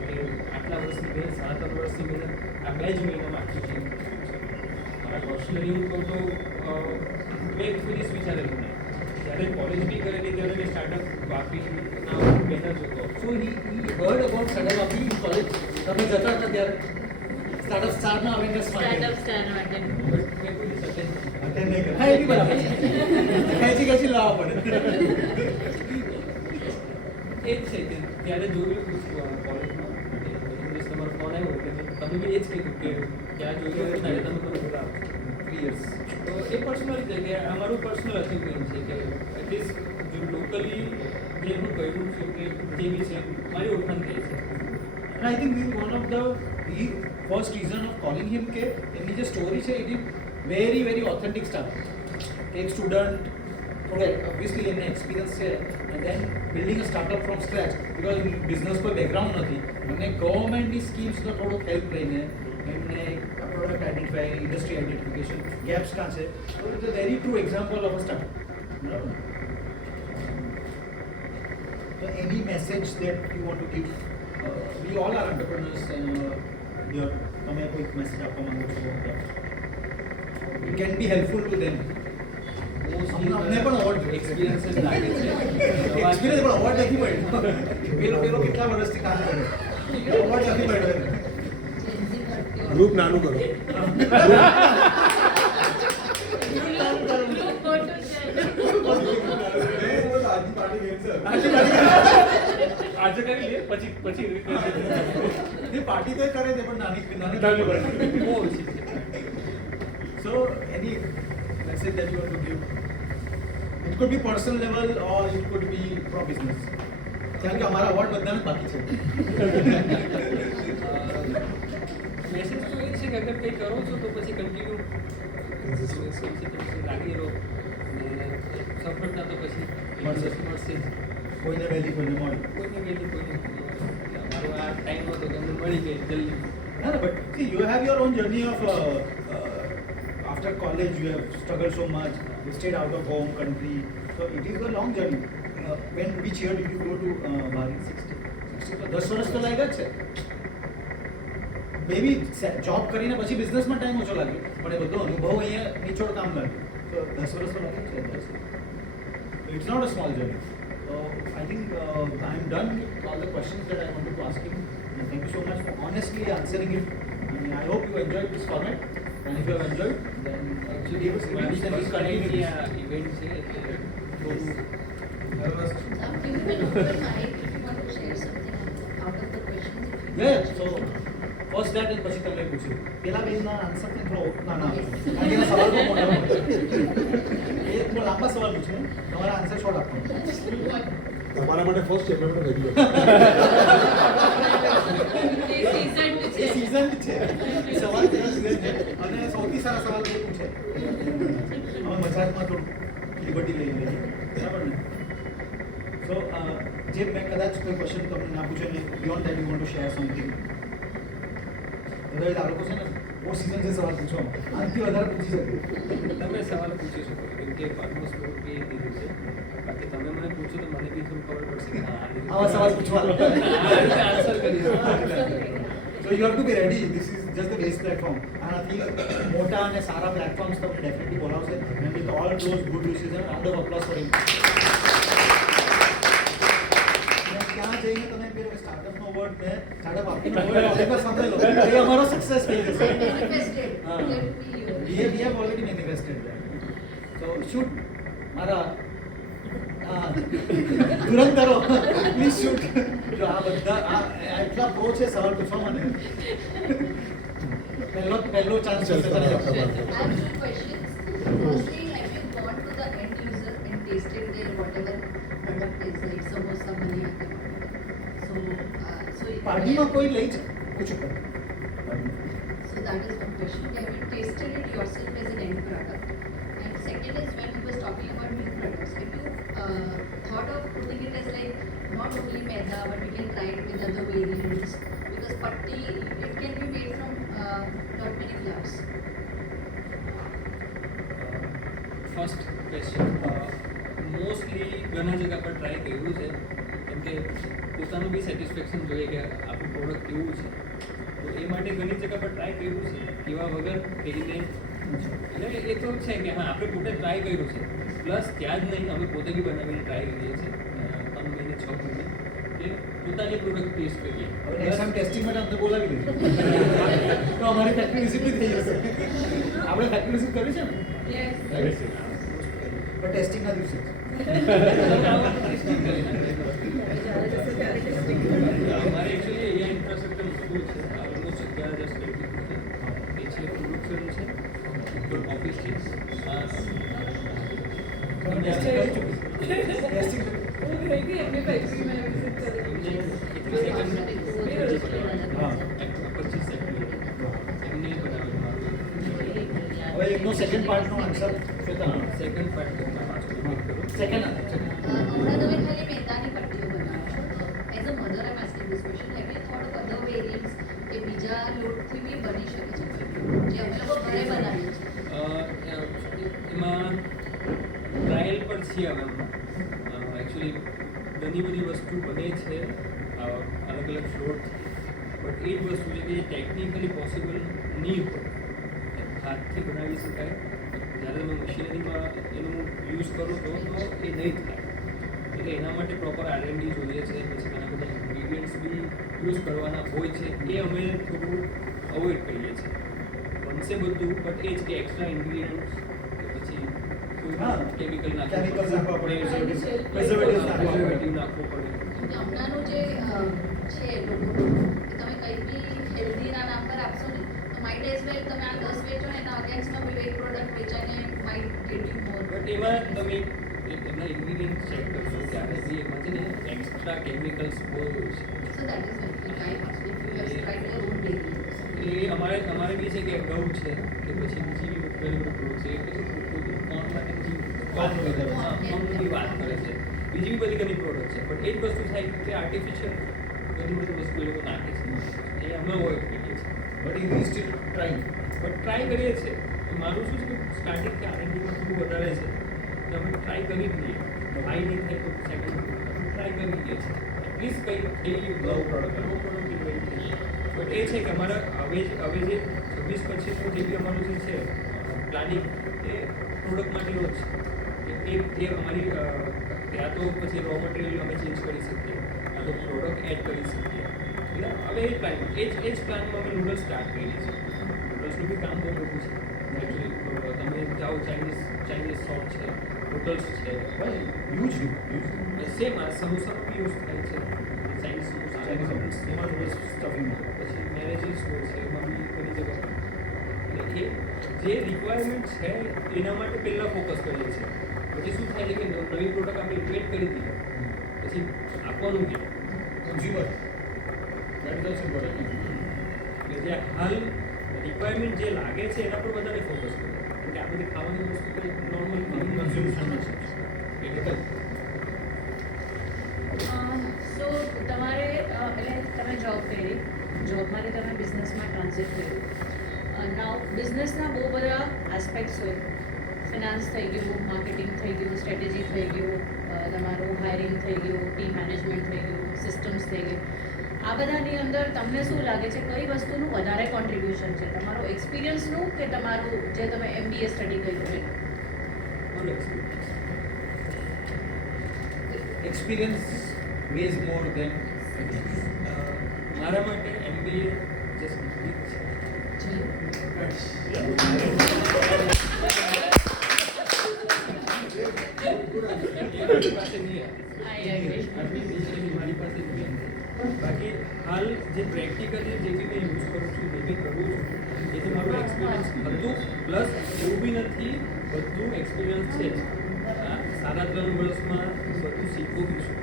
કે આટલા વર્ષની મહેનત 7 વર્ષની મહેનત આ 2 જ મહિનામાં આખી છે મારા પર્સનલી હું કહું તો મેં ફિનિશ વિચારેલું નહીં જ્યારે કોલેજ બી કરેલી ત્યારે મેં સ્ટાર્ટઅપ વાપીના બેનર જોતો સો હી હર્ડ અબાઉટ સ્ટાર્ટઅપ આપી ઇન કોલેજ તમે જતા હતા ત્યારે સ્ટાર્ટઅપ સ્ટારના અવેરનેસ સ્ટાર્ટઅપ સ્ટાર માટે મેં કોઈ દિવસ attend અટેન્ડ નહીં કર્યું. હા એ બી બરાબર છે ખેંચી લાવવા પડે એ જ છે કે ત્યારે જોયું કોલેજમાં તમારો ફોન આવ્યો એટલે તમે બી એ જ કીધું કે ત્યાં જોયું ત્યારે તમે મને બોલાવો 3 years તો એ પર્સનલ રીતે કે અમારું પર્સનલ અચીવમેન્ટ છે કે એટલીસ્ટ જો લોકલી જે હું કહ્યું છું કે જે બી છે મારી ઓળખાણ થઈ છે and I think this is one of the first reason of calling him કે એમની જે સ્ટોરી છે it is very authentic stuff એક સ્ટુડન્ટ થોડો ઓબ્વિયસલી એમને એક્સપિરિયન્સ છે and then building a startup from scratch because business કોઈ background નથી એમને ગવર્મેન્ટની સ્કીમ્સનો થોડો હેલ્પ લઈને એમને product identify industry identification gaps કાં છે તો it's a very true example of a startup બરાબર તો any message that you want to give we all are entrepreneurs તમે કોઈક મેસેજ આપવા માંગો છો it can be helpful to ધેમ અમને પણ અવોર્ડ એક્સપિરિયન્સ જ લાગે છે એક્સપિરિયન્સ પણ અવોર્ડ નથી મળ્યો પેલો કેટલા વર્ષથી કામ કરે અવોર્ડ નથી મળ્યો ગ્રુપ નાનું કરો આજે કરી લે પછી પાર્ટી તો કરે છે પણ નાની બહુ ઓછી છે So, any message that you want to give? It could be personal level or it could be from business. કારણ કે અમારા અવોર્ડ બધાને જ બાકી છે મેસેજ તો એ છે કે અગર કંઈ કરો છો તો પછી કન્ટિન્યુ લાગી રહો અને સફળતા તો પછી મળશે જ કોઈને વહેલી કોઈને મોડી કોઈને વેલી કોઈને અમારો આ ટાઈમ હતો કે અમને મળી ગઈ જલ્દી ના but she you have your own journey of after college you have struggled so much you stayed out of home country so it is a long journey when which year did you go to Bali 60 તો 10 વર્ષ તો લાગ્યા જ છે baby job કરીને પછી બિઝનેસમાં time ઓછો લાગ્યો પણ એ બધો અનુભવ અહીંયા નીચોડ કામ લાગ્યો તો 10 વર્ષ તો લાગે છે it's not a small journey so I think I am done with all the questions that I wanted to ask you and thank you so much for honestly answering it and I hope you enjoyed this format and if you have enjoyed then actually give us reviews and we'll continue this. Event છે એટલે થોડું I've given an open mic if you want to share something out of the questions. Yeah, so first that and પછી તમે પૂછ્યું પેલા બેનના answer ને થોડો નાના કારણ કે સવાલ બહુ મોટા હોય એ થોડો લાંબા સવાલ પૂછે તમારા આન્સર શોર્ટ આપવાનો તમારા માટે ફર્સ્ટ છે એમણે રેગ્યુલર એ સીઝન છે એ સવાલ તેનો સીઝન છે અને સૌથી સારા સવાલ એ પૂછે હવે મજાકમાં થોડું લિબર્ટી લઈ લઈએ બરાબર ને સો જે મેં કદાચ કોઈ ક્વેશ્ચન તમને ના પૂછ્યો ને beyond that you want two share something બધા આ લોકો છે ને બહુ સીઝન છે સવાલ પૂછવામાં આનાથી વધારે પૂછી શકે તમે સવાલ પૂછી શકો કેમ કે ઓલમોસ્ટ એ કીધું છે બાકી તમે મને પૂછો તો મને બી થોડું ખબર પડશે કે હા આવા સવાલ પૂછવા. આન્સર કરીશ. So you have to be ready. This is just the base platform. આનાથી મોટા અને સારા પ્લેટફોર્મ્સ તમને definitely બોલાવશે. And with all those good wishes and round of applause for him. અને ત્યાં જઈને તમે પેલો સ્ટાર્ટઅપનો વર્ડ ને સ્ટાર્ટઅપ આપીનો વર્ડ આપણી પાસે સાંભળેલો. એ અમારો સક્સેસ થઈ જશે. Manifested. હા. Let me We have already manifested that. So shoot. મારા તુરંત કરો. Please shoot. જો આ બધા એટલા પ્રો છે સવાલ પૂછવા મને. પહેલો ચાન્સ છે. I have two questions. Firstly, have you gone to the end user and tasted their whatever product is like samosa, bani, so પાર્ટીમાં કોઈ લઈ જ પૂછું કરો. So that is one question. Have you tasted it yourself as an end product? And second is when he was talking about new products, have you thought of putting it as like not only maida but we can try it with other variants because patti it can be made from not many flowers. First question mostly ઘણા જગ્યા પર try કર્યું છે કેમ કે પોતાનું બી satisfaction જોઈએ કે આપણું પ્રોડક્ટ કેવું છે તો એ માટે ઘણી જગ્યા પર ટ્રાય કર્યું છે એવા વગર કરીને એટલે એ તો છે કે હા આપણે પોતે ટ્રાય કર્યું છે પ્લસ ત્યાં જ નહીં અમે પોતે બી બનાવીને ટ્રાય કરીએ છીએ 3 મહિને 6 મહિને કે પોતાની પ્રોડક્ટ ટેસ્ટ કરીએ હવે નેક્સ્ટ ટાઈમ ટેસ્ટિંગ માટે અમને બોલાવી દેજો. તો અમારી ફેક્ટરી વિઝિટ બી થઈ જશે. આપણે ફેક્ટરી વિઝિટ કરી છે ને? Yes. પણ ટેસ્ટિંગના દિવસે જ. हमारे एक्चुअली ये इंफ्रास्ट्रक्चर स्कूल છે ઓલમોસ્ટ જગ્યા જસ્ટ એ છે પ્રોડક્શન છે ઉપર ઓફિસ છે ટેસ્ટિંગ હવે એકનો સેકન્ડ પાર્ટનો answer Shweta. Second part second હમણાં તમે ખાલી મેંદાની પટ્ટીઓ બનાવો છો તો as a mother I asking this question have you thought of other variants કે બીજા લોટથી બી બની શકે છે જે અમે લોકો ઘરે બનાવીએ છીએ એમાં ટ્રાયલ પર છીએ અમે એકચ્યુઅલી ઘણી બધી વસ્તુ બને છે અલગ અલગ ફ્લોટ બટ એ જ વસ્તુ છે કે ટેકનિકલી પોસિબલ નહીં હોય હાથથી બનાવી શકાય જ્યારે તમે મશીનરીમાં એનું યુઝ કરો તો એ નહીં થાય એટલે એના માટે પ્રોપર R&D જોઈએ છે પછી ઘણા બધા ઇન્ગ્રીડિયન્ટ્સ બી યુઝ કરવાના હોય છે એ અમે થોડું અવોઇડ કરીએ છીએ બનશે બધું બટ એ જ કે એક્સ્ટ્રા ઇન્ગ્રીડિયન્ટ્સ કે પછી હા, કેમિકલ chemicals નાખવા પડે, પ્રિઝર્વેટિવ preservatives નાખવા પડે. નાખવો પડે હમણાંનું જે છે લોકો તમે કંઈ બી હેલ્ધીના નામ પર આપશો ને તો માઇટ એઝ વેલ તમે આ 10 વેચો ને એના અગેન્સ્ટમાં બી એક પ્રોડક્ટ વેચાઈને might get you more but એમાં તમે એમના ઇન્ગ્રીડિયન્ટ ચેક કરશો ત્યારે બી એમાં છે ને એક્સ્ટ્રા કેમિકલ્સ બહુ હોય છે so that is very if you have tried your own dairy એ અમારે બી છે કે ઘઉં છે કે પછી બીજી બી ઘણી બધી પ્રોડક્ટ છે કે પછી કોણ માટે બીજી વાત કરે છે કોણની વાત કરે છે બીજી બી બધી ઘણી પ્રોડક્ટ છે બટ એ જ વસ્તુ થાય કે આર્ટિફિશિયલ ઘણી બધી વસ્તુ એ લોકો નાખે છે એ અમે અવોઇડ કરીએ છીએ but in steel trying. But try કરીએ છીએ તો મારું શું છે કે સ્ટાર્ટિંગથી R&Dમાં થોડું વધારે છે તો અમે ટ્રાય કરી જ લઈએ આઈ નહીં થાય તો સેકન્ડ ટ્રાય કરી લઈએ છીએ એટલીસ્ટ કંઈ થઈ ગયું નવું પ્રોડક્ટ ઇન્વેન્ટ થઈ બટ એ છે કે અમારા હવે જે 26 પછીનું જે બી અમારું જે છે પ્લાનિંગ એ પ્રોડક્ટ માટેનો જ છે એ અમારી ત્યાં તો પછી રો મટીરિયલ અમે ચેન્જ કરી શકીએ આ તો પ્રોડક્ટ એડ કરી શકીએ એટલે હવે એ પ્લાન એ જ પ્લાનમાં અમે નૂડલ્સ સ્ટાર્ટ કરીએ છીએ નૂડલ્સનું બી કામ બહુ મોટું છે એકચ્યુઅલી તમે જાઓ ચાઇનીઝ શોપ છે હોટલ્સ છે યુઝ સેમ આ સમોસામાં બી યુઝ થાય છે ચાઇનીઝ સમોસા એમાં સ્ટફિંગ. પછી મેરેજીસ હોય છે એમાં બી ઘણી જગ્યા એટલે એ જે રિક્વાયરમેન્ટ છે એના માટે પહેલાં ફોકસ કરીએ છીએ પછી શું થાય છે કે નવી પ્રોડક્ટ આપણે ઇન્વેન્ટ કરી દઈએ પછી આપવાનું કે consumer that is also important. એટલે જે હાલ રિક્વાયરમેન્ટ જે લાગે છે એના પર વધારે ફોકસ કરીએ કેમ કે આ બધી ખાવાની વસ્તુ તો નોર્મલ કન્ઝ્યુમર છે એટલે સો તમારે એટલે તમે જોબ કરી જોબમાંથી તમે બિઝનેસમાં ટ્રાન્ઝિટ કર્યું નાવ બિઝનેસના બહુ બધા આસ્પેક્ટ્સ હોય ફિનાન્સ થઈ ગયું માર્કેટિંગ થઈ ગયું સ્ટ્રેટેજી થઈ ગયું તમારું હાયરિંગ થઈ ગયું ટીમ મેનેજમેન્ટ થઈ ગયું સિસ્ટમ્સ થઈ ગઈ. આ બધાની અંદર તમને શું લાગે છે કઈ વસ્તુનું વધારે કોન્ટ્રીબ્યુશન છે, તમારો એક્સપિરિયન્સનું કે તમારું જે તમે MBA સ્ટડી કર્યું એનું? Experience weighs more than મારા માટે MBA જસ્ટ છે. મારી પાસે નહીં મારી પાસે નહીં. બાકી હાલ જે પ્રેક્ટિકલી જે બી મેં યુઝ કરું છું, જે બી કરું છું, એ તો મારું એક્સપિરિયન્સ હતું. પ્લસ એવું બી નથી, બધું એક્સપિરિયન્સ છે જ. આ સાડા 3 વર્ષમાં બધું શીખવું બી છું.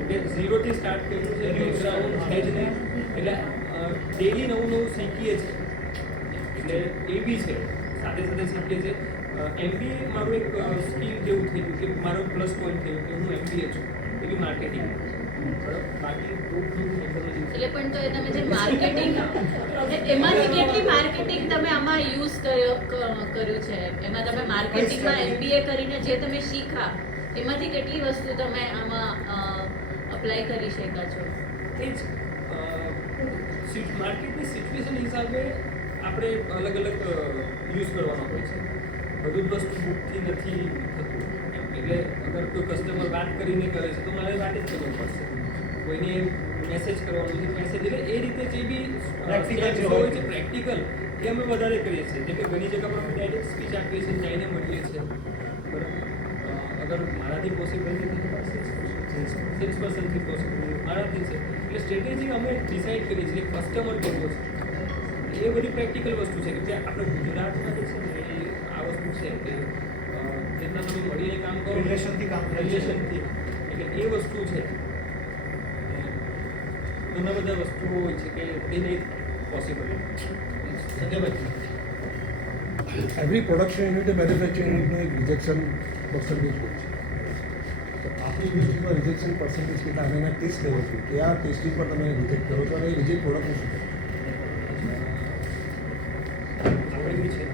એટલે ઝીરોથી સ્ટાર્ટ કર્યું છે, બેકગ્રાઉન્ડ છે જ નહીં. એટલે ડેલી નવું નવું શીખીએ છીએ. એટલે એ બી છે, સાથે સાથે શીખીએ છીએ. MBA મારું એક સ્કિલ જેવું થયું કે મારો પ્લસ પોઈન્ટ થયું કે હું MBA છું, એ બી માર્કેટિંગ. બાકી એટલે પણ તો એ તમે જે માર્કેટિંગ એમાંથી કેટલી માર્કેટિંગ તમે આમાં યુઝ કર્યું છે, એમાં તમે માર્કેટિંગમાં MBA કરીને જે તમે શીખા એમાંથી કેટલી વસ્તુ તમે આમાં અપ્લાય કરી શક્યા છો? એ જ માર્કેટની સિચ્યુએશન હિસાબે આપણે અલગ અલગ યુઝ કરવાનો હોય છે. બધું જ વસ્તુ બુકથી નથી થતું. એટલે અગર કોઈ કસ્ટમર વાત કરીને કરે છે તો મારે વાત જ કરવું પડશે. કોઈને મેસેજ કરવાનો છે, મેસેજ એટલે એ રીતે જે બી Practical જે હોય હોય છે પ્રેક્ટિકલ એ અમે વધારે કરીએ છીએ. જેમ કે ઘણી જગ્યા પર અમે ડાયરેક્ટ સ્પીચ આપીએ છીએ, જઈને મળીએ છીએ. બરાબર, અગર મારાથી પોસિબલ નથી તો સેલ્સ પર્સનથી પોસિબલ મારાથી છે. એટલે સ્ટ્રેટેજી અમે ડિસાઇડ કરીએ છીએ કસ્ટમર કેવો છે. એ બધી પ્રેક્ટિકલ વસ્તુ છે કે આપણે ગુજરાતમાં જે છે ને એ આ વસ્તુ છે કે જેટલા તમે મળીને કામ કરો રિલેશનથી કામ થાય છે. રિલેશનથી, એટલે એ વસ્તુ છે. ઘણા બધા વસ્તુઓ હોય છે કે તે નહીં પોસિબલ. સંજયભાઈ, એવરી પ્રોડક્શન યુનિટ મેન્યુફેક્ચરિંગ યુનિટનું એક રિજેક્શન પર્સન્ટેજ હોય છે. તો આપણી ઇન્ડસ્ટ્રીમાં રિજેક્શન પર્સન્ટેજ કેટલા અને એના ટેસ્ટ લેવલ છે કે આ ટેસ્ટિંગ પર તમે રિજેક્ટ કરો છો અને એ રિજેક્ટ પ્રોડક્ટનું શું કરે? આપણે બી છે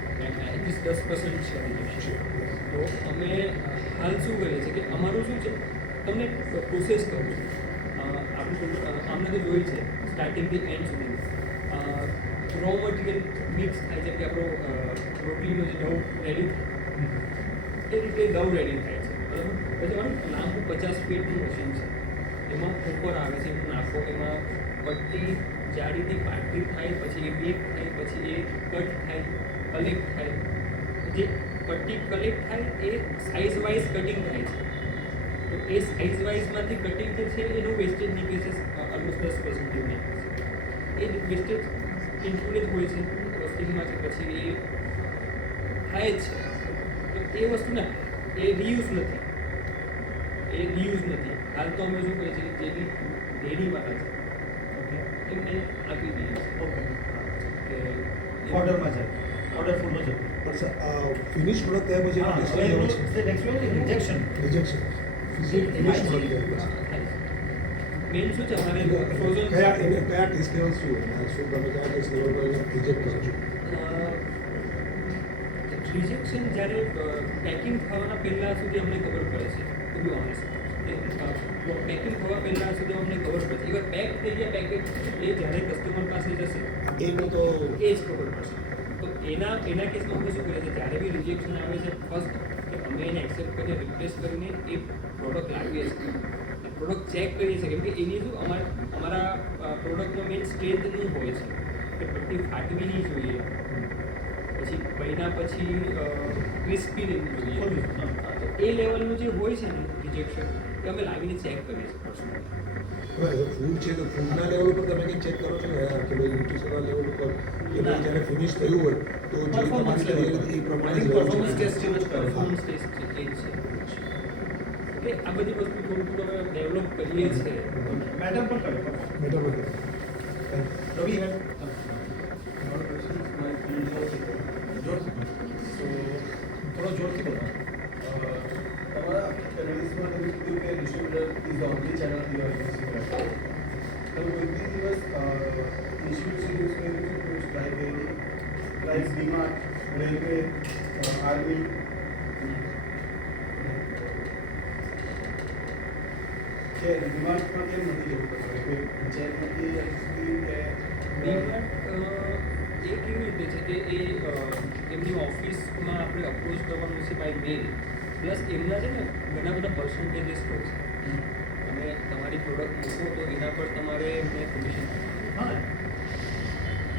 એટલીસ્ટ 10% છે. તો અમે હાલ શું કરીએ છીએ કે અમારું શું છે, તમને પ્રોસેસ કરું છું. અમને તો જોઈ છે સ્ટાર્ટિંગથી એન્ડ સુધી રો મટીરિયલ મિક્સ થાય છે કે આપણો રોટલીનો જે ડવ રેડી એ રીતે ડવ રેડી થાય છે. બરાબર, પછી અમારું લાંબુ 50 ફીટનું મશીન છે. એમાં ઉપર આવે છે, એમાં નાખો, એમાં પટ્ટી જાડીથી પાટલી થાય, પછી એ બેક થાય, પછી એ કટ થાય, કલેક્ટ થાય. જે પટ્ટી કલેક્ટ થાય એ સાઇઝ વાઇઝ કટિંગ થાય છે. તો એ સાઇઝ વાઇઝમાંથી કટિંગ જે છે એનું વેસ્ટેજ નીકળે છે ઓલમોસ્ટ 10% નીકળે છે. એ વેસ્ટેજ ઇન્ક્લુડેડ હોય છે રોસ્ટિંગમાં કે પછી એ થાય જ છે. તો એ વસ્તુ ના એ રીયુઝ નથી. હાલ તો અમે શું કરીએ છીએ જે બી ડેરીવાળા છે એમને આપી દઈએ છીએ કે ઓર્ડરમાં જાય, ઓર્ડર ફૂલમાં જાય. પણ સર ફિનિશ પ્રોડક્ટ ત્યાં પછી એનું ટેસ્ટિંગ લેવલ છે. રિજેક્શન. રિજેક્શન ફિનિશ પ્રોડક્ટ ત્યાં પછી મેઇન શું છે અમારે ફ્રોઝન કયા ટેસ્ટ લેવલ શું હોય? શું તમે કયા ટેસ્ટ લેવલ પર રિજેક્ટ કરો છો? રિજેક્શન જ્યારે પેકિંગ થવાના પહેલાં સુધી અમને ખબર પડે છે, ટુ બી ઓનેસ્ટ. પેકિંગ થવા પહેલાં સુધી અમને ખબર પડે છે. એકવાર પેક થઈ ગયા પેકેજ એ જ્યારે કસ્ટમર પાસે જશે એનું તો એ જ ખબર પડશે. તો એના કેસમાં અમે શું કરીએ છીએ, જ્યારે બી રિજેક્શન આવે છે ફર્સ્ટ કે અમે એને એક્સેપ્ટ કરીને રિપ્લેસ કરીને એ પ્રોડક્ટ લાવીએ છીએ. પ્રોડક્ટ ચેક કરીએ છીએ, કેમ કે એની શું અમારા પ્રોડક્ટનો મેઇન સ્ટ્રેન્થનું હોય છે કે પટ્ટી ફાટવી નહીં જોઈએ, પછી મહિના પછી ક્રિસ્પી રહેવું જોઈએ. તો એ લેવલનું જે હોય છે ને રિજેક્શન એ અમે લાવીને ચેક કરીએ છીએ પર્સનલી. ફૂડ છે તો ફૂડના લેવલ ઉપર તમે કંઈ ચેક કરો છો કે ન્યુટ્રિશનલ લેવલ ઉપર કે ભાઈ જ્યારે ફિનિશ થયું હોય તો જે Performance તમારી level. એ પ્રમાણે I think performance test છે જ કરે. પરફોર્મન્સ ટેસ્ટ છે એ જ છે. એટલે આ બધી વસ્તુ થોડું થોડું અમે ડેવલપ કરીએ છીએ. મેડમ પણ કરે. મેટર રવિ, થોડો જોરથી બોલો. તમારા એનાલિસિસમાં તમે કીધું કે distributor is the only channel you are using right. તમે કોઈ બી દિવસ ડિસ્ટ્રીબ્યુશન યુઝ કર્યું છે કોઈ લાઈક ડીમાર્ટ, રેલવે, આર્મી? છે ડિમાન્ડમાં કેમ નથી જવું પડતું કે પંચાયતમાંથી એસપી કે ડીમાર્ટ એ કેવી રીતે છે કે એ એમની ઓફિસમાં આપણે અપ્રોચ કરવાનું છે બાય મેલ પ્લસ એમના છે ને ઘણા બધા પર્સન્ટેજીસ હોય છે અને તમારી પ્રોડક્ટ મૂકો તો એના પર તમારે એમને કમિશન હા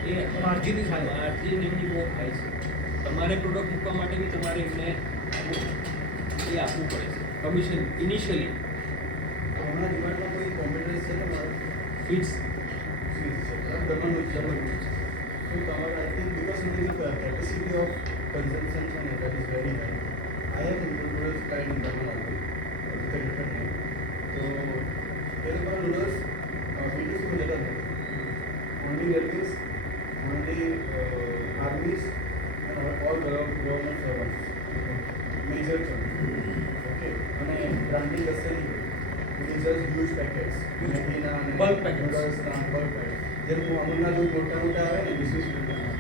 એ માર્જિન થાય. માર્જિન એમની બહુ થાય છે તમારે પ્રોડક્ટ મૂકવા માટે બી તમારે એમને એ આપવું પડે છે કમિશન ઇનિશિયલી હમણાં ડિમાન્ડમાં કોઈ કોમ્પ્યુટર્સ છે તમારે ફિક્સ દમણનું જબરનું છે તો તમારે I think because capacity of consumption છે ને that is very high I am noodles tried in Daman already with different name તો એ લોકોના નૂડલ્સ બીટીસીમાં જતા નથી only railways only armies and all government servants major છે ઓકે અને બ્રાન્ડિંગ કશે નહીં હોય it is just huge packets મેગીના અને Bulk packets. નૂડલ્સના બલ્ક પેકેટ જેમ કે અમૂલના જો મોટા મોટા આવે ને 20 રૂપિયા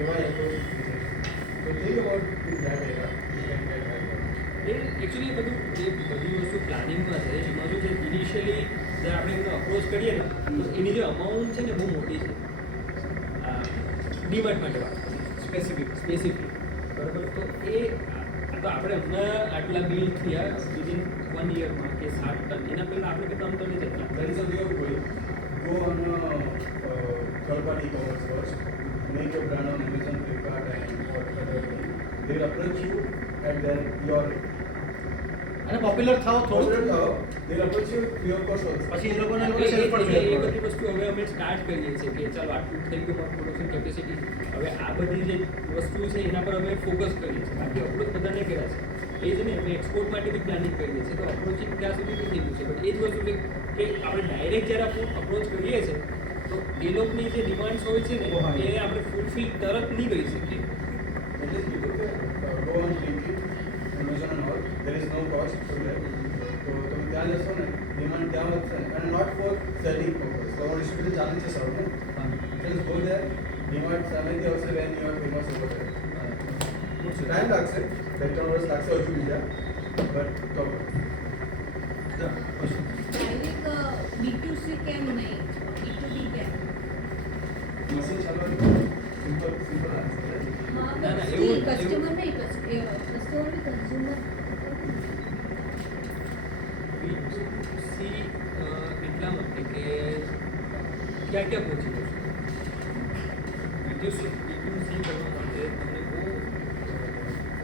એવા એપ્રોચ તો think about in that era you can get A actually બધું એ બધી વસ્તુ પ્લાનિંગમાં છે એમાં શું છે ઇનિશિયલી જ્યારે આપણે એમને અપ્રોચ કરીએ ને તો એની જે અમાઉન્ટ છે ને બહુ મોટી છે ડીમાર્ટ માટે વાત સ્પેસિફિક બરાબર તો એ તો આપણે હમણાં આટલા બિલ થયા વિધિન 1 યરમાં કે 7 ટન એના પહેલાં આપણે કેટલા ટન જતા There is a way of going. Go on third-party e-commerce first. Make your brand on Amazon, Flipkart, and what other thing. They will approach you at your rate. અને popular થાવ થોડું Order now, they will approach you free of cost also. પછી એ લોકોને એ cell પણ બધી જોઈએ. વસ્તુ હવે અમે સ્ટાર્ટ કરીએ છીએ કે ચાલો આટલું થઈ ગયું મારું પ્રોડક્શન કેપેસિટી હવે આ બધી જે વસ્તુ છે એના પર અમે ફોકસ કરીએ છીએ બાકી અપ્રોચ બધા નહીં કર્યા છે એ જ ને અમે એક્સપોર્ટ માટે બી પ્લાનિંગ કરીએ છીએ તો અપ્રોચિંગ ત્યાં સુધી બી થઈ ગયું છે બટ એ જ વસ્તુ છે કે આપણે ડાયરેક્ટ જ્યારે અપ્રોચ કરીએ છીએ તો એ લોકોની જે ડિમાન્ડ્સ હોય છે ને એ આપણે ફૂલફિલ તરત નહીં કરી શકીએ At least you go on Blinkit, Amazon and all. There is no cost for that. તો તમે ત્યાં જશો ને ડિમાન્ડ ત્યાં વધશે અને નોટ ફોર સેલિંગ પર્પઝ તો ડિસ્ટ્રીબ્યુટર ચાલે છે સૌ ને જસ્ટ ગો ધેર ડિમાન્ડ સામેથી આવશે when you are famous over there time લાગશે 2-3 વર્ષ લાગશે હજુ બીજા બટ તો ડાયરેક્ટ B2C કેમ નહીં B2B કેમ મશીન ચાલવાનું સિમ્પલ આન્સર હા ના, ના, સ્ટીલ એવું- કસ્ટમર નહીં કસ્ટમર બી કન્ઝ્યુમર B2C એટલા માટે કે ક્યાં ક્યાં પહોંચી જશે B2C કરવા માટે તમને બહુ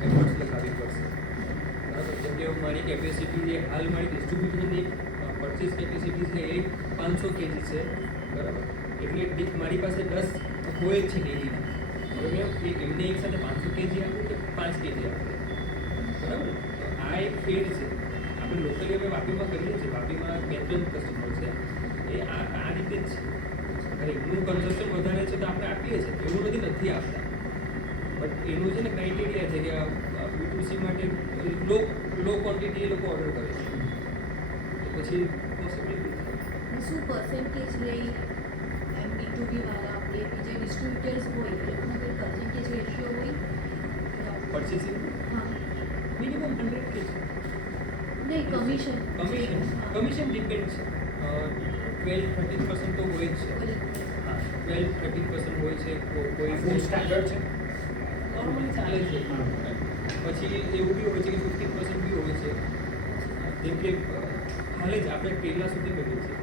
એફર્ટ્સ લગાવવી પડશે બરાબર જેમ કે મારી કેપેસિટી જે હાલ મારી ડિસ્ટ્રીબ્યુશનની પરચેસ કેપેસિટી છે એ 500 kg છે બરાબર એટલે મારી પાસે 10 હોય જ છે ડેલીના હવે મેં એમને એક સાથે 500 kg આપું કે 5 kg આપું બરાબર તો આ એક ફેડ છે આપણે લોકલી અમે વાપીમાં કરીએ છીએ વાપીમાં 2-3 કસ્ટમર છે એ આ રીતે જ છે અરે એમનું કન્ઝમ્પશન વધારે છે તો આપણે આપીએ છીએ એવું નથી આપતા બટ એનું છે ને ક્રાઇટેરિયા છે કે B2C માટે લો ક્વોન્ટિટી એ લોકો ઓર્ડર કરે છે તો પછી પોસિબિલિટી થાય શું પર્સન્ટેજ લઈ એમ B2B વાળા કે બીજા ડિસ્ટ્રીબ્યુટર્સ હોય એ લોકોનો કોઈ પર્સન્ટેજ રેશિયો હોય પરચેસિંગ હા મિનિમમ 100 કે છે નહીં કમિશન કમિશન ડિપેન્ડ છે 12-13% તો હોય જ છે હા 12-13% હોય છે કોઈ ફૂડ સ્ટાન્ડર્ડ છે. નોર્મલી ચાલે છે પછી એવું બી હોય છે કે 15% બી હોય છે જેમ કે હાલે જ આપણે કેરલા સુધી કરીએ છીએ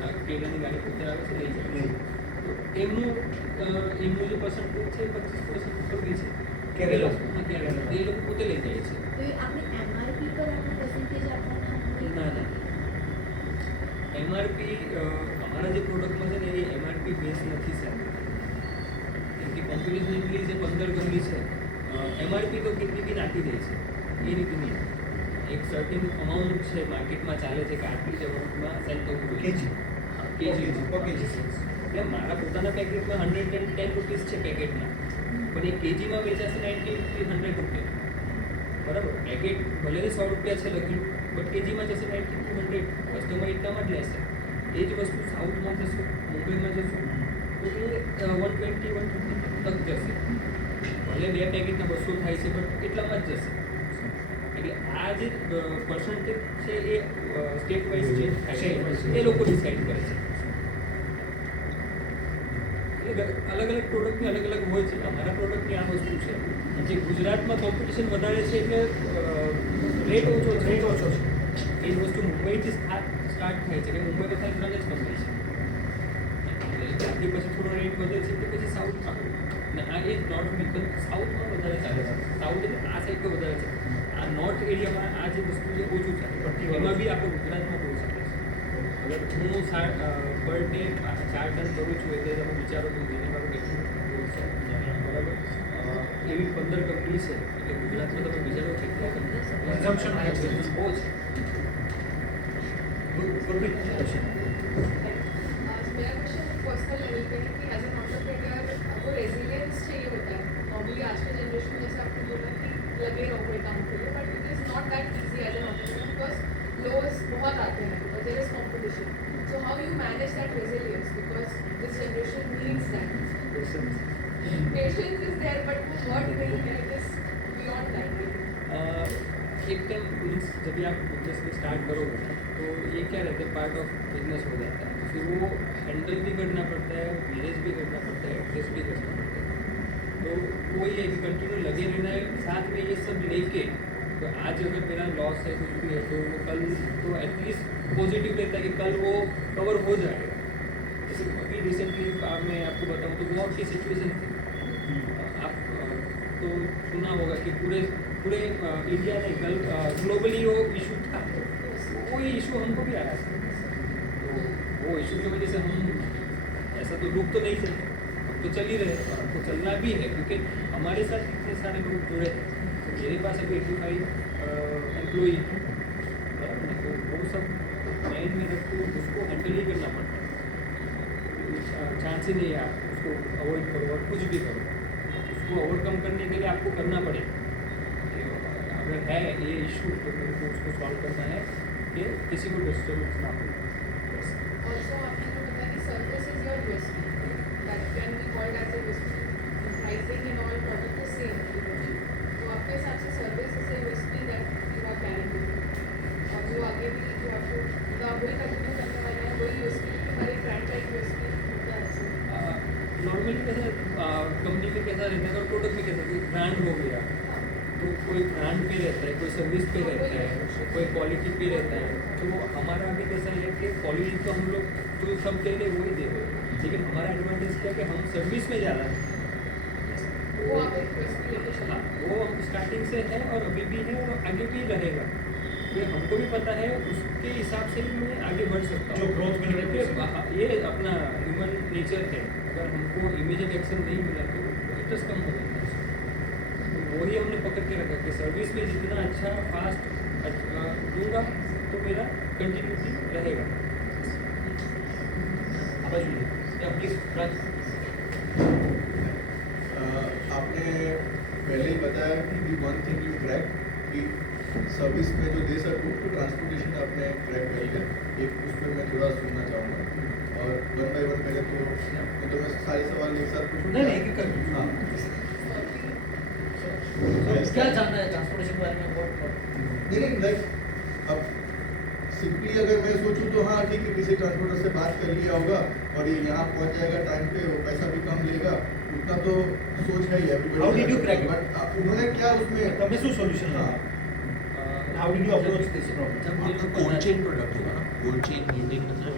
આ કેરલાની ગાડી પોતે આવે છે લઈ જાય તો એમનું જે પર્સન્ટેજ છે 25% તો બી છે કેરેલા. હા કેરેલા એ લોકો પોતે લઈ જાય છે તો એ આપણે MRP પર આપણે પર્સન્ટેજ આપવાના હોય? ના ના એમઆરપી અમારા જે પ્રોડક્ટમાં છે ને એ એમઆરપી બેઝ નથી સર કેમ કે કોમ્પિટિશન એટલી જે 15 ગમની છે એમઆરપી તો કેટલી બી નાખી દે છે એ રીતે નહીં એક સર્ટિન અમાઉન્ટ છે માર્કેટમાં ચાલે છે કે આટલી જ અમાઉન્ટમાં સેલ થવું જોઈએ કેજી. KG per kg. એટલે મારા પોતાના પેકેટમાં 110 રૂપીસ છે પેકેટના પણ એ કેજીમાં વેચાશે 90 થી 100 રૂપિયા બરાબર પેકેટ ભલે 100 રૂપિયા છે લખેલું બટ કેજીમાં જશે 90 થી 100 કસ્ટમર એટલામાં જ લેશે એ જ વસ્તુ સાઉથમાં જશું મુંબઈમાં જશું તો એ 120-130 તક જશે ભલે 2 પેકેટના 200 થાય છે બટ એટલામાં જ જશે એટલે એટલે આ જે પર્સન્ટેજ છે એ સ્ટેટ વાઇઝ ચેન્જ થાય State wise. છે એ લોકો ડિસાઇડ કરે છે એટલે અલગ અલગ પ્રોડક્ટની અલગ અલગ હોય છે અમારા પ્રોડક્ટની આ વસ્તુ છે જે ગુજરાતમાં કોમ્પિટિશન વધારે છે એટલે રેટ ઓછો છે રેટ ઓછો છે. એ જ વસ્તુ મુંબઈથી સ્ટાર્ટ થાય છે કે મુંબઈમાં ખાલી 3 જ કંપની છે એટલે ત્યાંથી પછી થોડો રેટ વધે છે કે પછી સાઉથમાં અને આ એ નોર્થ મિડલ સાઉથમાં વધારે ચાલે છે સાઉથ એટલે આ સાઈડ પર વધારે છે આ નોર્થ એરિયામાં આ જે વસ્તુ છે ઓછું ચાલે એમાં બી આપણે ગુજરાતમાં બહુ ચાલે છે અગર હું પર ડે 4 ટન કરું છું એટલે તમે વિચારો કે જેને મારું કેટલું લોસ છે બરાબર એવી 15 કંપની છે એટલે ગુજરાતમાં તમે વિચારો કેટલા Consumption high છે. બહુ છે गुरप्रीत क्वेश्चन मेरा क्वेश्चन पर्सनल लेवल पे है कि एज एन एंटरप्रेन्योर आपको रेजिलियंस चाहिए होता है नॉर्मली आज के जनरेशन में जैसे आपने बोला कि लगे रहो कोई काम के लिए but it is not that easy as an entrepreneur because loss बहुत आते हैं और there is competition so how you manage that resilience because this generation needs that patience is there but वो वर्ड नहीं है इट इज बियॉन्ड दैट एक time means जब भी आप बिजनेस में स्टार्ट करोगे तो ये क्या रहता है पार्ट ऑफ बिजनेस हो जाता है फिर वो हैंडल भी करना पड़ता है मैनेज भी करना पड़ता है एडजस्ट भी करना पड़ता है तो वही है कि कंटिन्यू लगे रहना है साथ में ये सब लेके तो आज अगर मेरा लॉस है कुछ भी है तो वो कल तो एटलीस्ट पॉजिटिव रहता है कि कल वो कवर हो जाएगा जैसे अभी रिसेंटली मैं आपको बताऊँ तो वॉर की सिचुएशन थी आप तो सुना होगा कि पूरे इंडिया ने ग्लोबली वो इशू था वो ये इशू हमको भी आया तो वो इशू की वजह से हम ऐसा तो रुक तो नहीं सकते हम तो चल ही रहे और हमको चलना भी है क्योंकि हमारे साथ इतने सारे लोग जुड़े हैं मेरे पास अभी 85 एम्प्लॉई तो वो सब माइंड में रख के उसको हैंडल ही करना पड़ता है चांस ही नहीं है आप उसको अवॉइड करो और कुछ भी करो उसको ओवरकम करने के लिए आपको करना पड़ेगा अगर है ये इशू तो मेरे को उसको सॉल्व करना है कि किसी को डिस्टर्बेंस ना हो Also, आपने जो बताया कि service is your USP. That can be called as a USP. Pricing and all product is same. तो आपके हिसाब से service is a USP that you are carrying with you. और जो आगे भी जो आपको तो आप वही कंटिन्यू करने वाले हैं वही USP हमारे ब्रांड का एक USP होता है ऐसे. नॉर्मली कैसा कंपनी में कैसा रहता है अगर प्रोडक्ट में कैसा कोई ब्रांड हो गया तो कोई ब्रांड पे रहता है कोई सर्विस पे रहता है कोई क्वालिटी पे रहता है तो हमारा अभी कैसा है कि क्वालिटी तो हम लोग जो सब दे रहे वही दे रहे लेकिन हमारा एडवांटेज क्या है कि हम सर्विस में ज़्यादा है वो आप एक USP लेके चलो. हाँ, वो स्टार्टिंग से है और अभी भी है और आगे भी रहेगा ये हमको भी पता है उसके हिसाब से ही मैं आगे बढ़ सकता हूँ जो growth मिल रही है क्योंकि ये अपना ह्यूमन नेचर है अगर हमको इमीडिएट एक्शन नहीं मिला तो इंटरेस्ट कम हो जाता है तो वही हमने पकड़ के रखा कि सर्विस में जितना अच्छा फास्ट दूंगा तो मेरा कंटिन्यूटी रहेगा प्लीज राज आपने पहले ही बताया कि दी वन थिंग यू ट्रैक कि सर्विस में जो दे सकूँ तो ट्रांसपोर्टेशन आपने ट्रैक कर लिया एक उस पर मैं थोड़ा सुनना चाहूँगा और वन बाई वन पहले तो मैं सारे सवाल एक साथ पूछूँ नहीं नहीं एक हाँ क्या जानना है ट्रांसपोर्टेशन के बारे में नहीं लाइक अब सिंपली अगर मैं सोचूं तो हाँ ठीक है किसी ट्रांसपोर्टर से बात कर लिया होगा और ये यहाँ पहुँच जाएगा टाइम पे वो पैसा भी कम लेगा उतना तो सोच है ही How did you crack it? But उन्होंने क्या उसमें તમે શું સોલ્યુશન हाँ how did you approach this problem आपका कोल्ड चेन प्रोडक्ट होगा ना कोल्ड चेन मीटिंग मतलब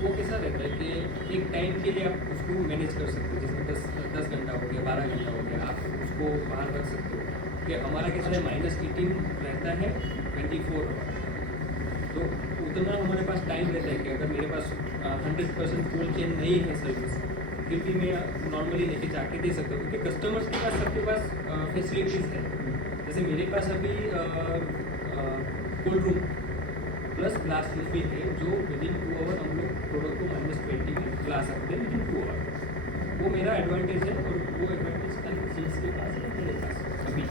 वो कैसा रहता है कि एक टाइम के लिए आप उसको मैनेज कर सकते हो जैसे 10 घंटा हो गया 12 घंटा हो गया आप उसको बाहर रख सकते हो कि हमारा कैसा है -18 रहता है 24 तो उतना हमारे पास टाइम रहता है कि अगर मेरे पास 100% कोल्ड चेन नहीं है सर्विस फिर भी मैं नॉर्मली लेके जाके दे सकता हूँ क्योंकि कस्टमर्स के पास सबके पास फैसिलिटीज़ है जैसे मेरे पास अभी कोल्ड रूम प्लस ग्लास भी है जो विदिन 2 आवर हम लोग प्रोडक्ट को -20 में ला सकते हैं विदिन 2 आवर वो मेरा एडवांटेज है और वो एडवांटेज खाली चीज़ के पास है मेरे पास अभी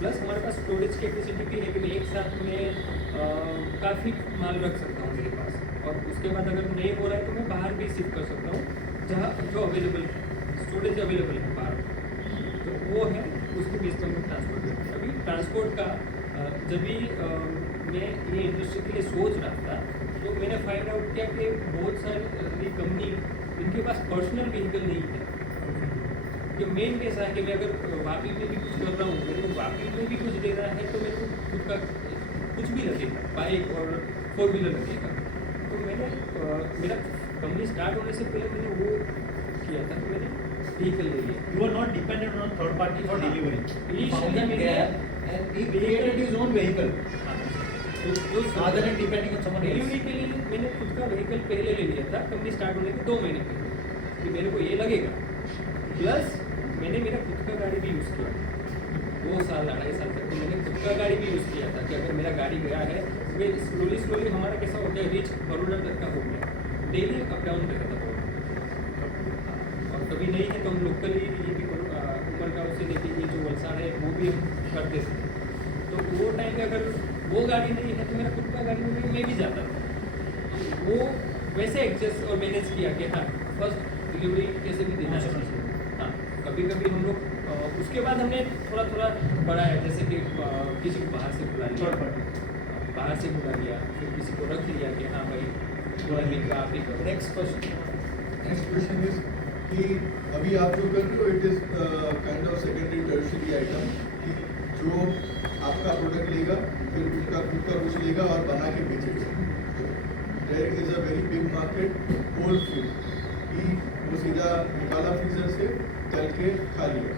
प्लस हमारे पास स्टोरेज कैपेसिटी भी है कि मैं एक साथ में काफ़ी माल रख सकता हूँ मेरे पास और उसके बाद अगर नहीं हो रहा है तो मैं बाहर भी शिफ्ट कर सकता हूँ जहाँ जो अवेलेबल स्टोरेज अवेलेबल है बाहर तो वो है उसके बेस पर हम ट्रांसपोर्ट करते हैं। अभी ट्रांसपोर्ट का जब भी मैं ये इंडस्ट्री के लिए सोच रहा था तो मैंने फाइंड आउट किया कि बहुत सारी कंपनी इनके पास पर्सनल व्हीकल नहीं है। कि मेन कैसा है कि मैं अगर वापी में भी कुछ कर रहा हूँ, मेरे को वापी में भी कुछ देना है तो मेरे को खुद का कुछ भी लगेगा, बाइक और 4 व्हीलर लगेगा। तो मैंने मेरा कंपनी स्टार्ट होने से पहले मैंने वो किया था, मैंने व्हीकल ले लिया। You are not dependent on third party for delivery. He He found it there and he created his own vehicle तो rather than depending on someone delivery else. के लिए मैंने खुद का व्हीकल पहले ले लिया था कंपनी स्टार्ट होने के 2 महीने पहले कि मेरे को ये लगेगा। प्लस मैंने मेरा खुद का गाड़ी भी यूज़ किया 2 साल 2.5 साल तक तो मैंने खुद का गाड़ी भी यूज़ किया था कि अगर मेरा गाड़ी गया है वे स्लोली हमारा कैसा हो गया, रीच बड़ोदा तक का हो गया, डेली अप डाउन रहता था बड़ोदा। और कभी नहीं है तो हम लोकली ये भी उमरगांव से लेके ये जो वलसाड़ है वो भी हम करते थे। तो वो टाइम में अगर वो गाड़ी नहीं है तो मेरा खुद का गाड़ी में मैं भी जाता था। वो वैसे एडजस्ट और मैनेज किया कि हाँ फर्स्ट डिलीवरी कैसे भी देना चाहिए। हाँ कभी कभी हम लोग उसके बाद हमने थोड़ा थोड़ा बढ़ाया, जैसे कि किसी को बाहर से बुला लिया, बाहर से बुला लिया, फिर किसी को रख लिया कि हाँ भाई थोड़ा दिन का आप ही करो। Next question. Next question is कि अभी आप जो कर रहे हो it is kind of secondary tertiary item कि जो आपका प्रोडक्ट लेगा फिर उनका खुद का कुछ लेगा और बना के बेचेगा। There is a very big market cold food कि वो सीधा निकाला फ्रीजर से तल के खा लिया,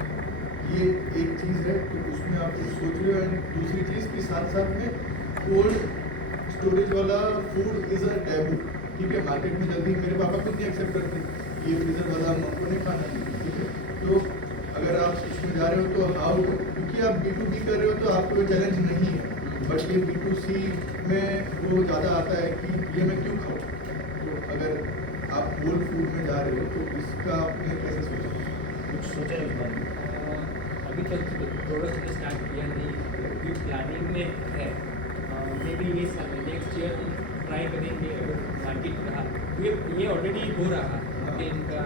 ये एक चीज़ है। तो उसमें आप कुछ सोच रहे हो। एंड दूसरी चीज़ कि साथ साथ में कोल्ड स्टोरेज वाला फूड इज़ अ टैबू। ठीक है, मार्केट में जल्दी मेरे पापा खुद नहीं एक्सेप्ट करते ये फ्रीजर वाला हमको नहीं खाना। ठीक है, तो अगर आप उसमें जा रहे हो तो हाउ, क्योंकि आप B2B कर रहे हो तो आपको ये चैलेंज नहीं है, बट ये B2C में वो ज़्यादा आता है कि ये मैं क्यों खाऊँ। तो अगर आप कोल्ड फूड में जा रहे हो तो इसका आपने कैसे सोचा? कुछ सोचा है इस बारे में? अभी तक प्रोडक्ट स्टार्ट किया नहीं, अभी प्लानिंग में है। मे बी ये साल नेक्स्ट ईयर हम ट्राई करेंगे अगर मार्केट रहा। ये ऑलरेडी हो रहा है, इनका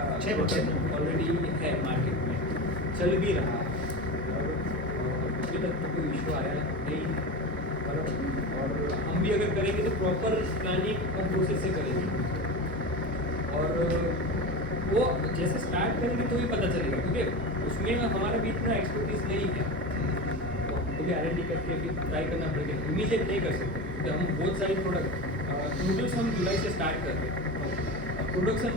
ऑलरेडी है मार्केट में, चल भी रहा और अभी तक तो कोई इशू आया नहीं है। और हम भी अगर करेंगे तो प्रॉपर प्लानिंग और प्रोसेस से करेंगे। और वो जैसे स्टार्ट करेंगे तो ही पता चलेगा, क्योंकि उसमें हमारा भी इतना एक्सपर्टीज नहीं है, तो हमको भी R&D करके भी ट्राई करना पड़ेगा। इमीडिएट नहीं कर सकते क्योंकि हम बहुत सारे प्रोडक्ट नूडल्स हम जुलाई से स्टार्ट कर रहे हैं। प्रोडक्शन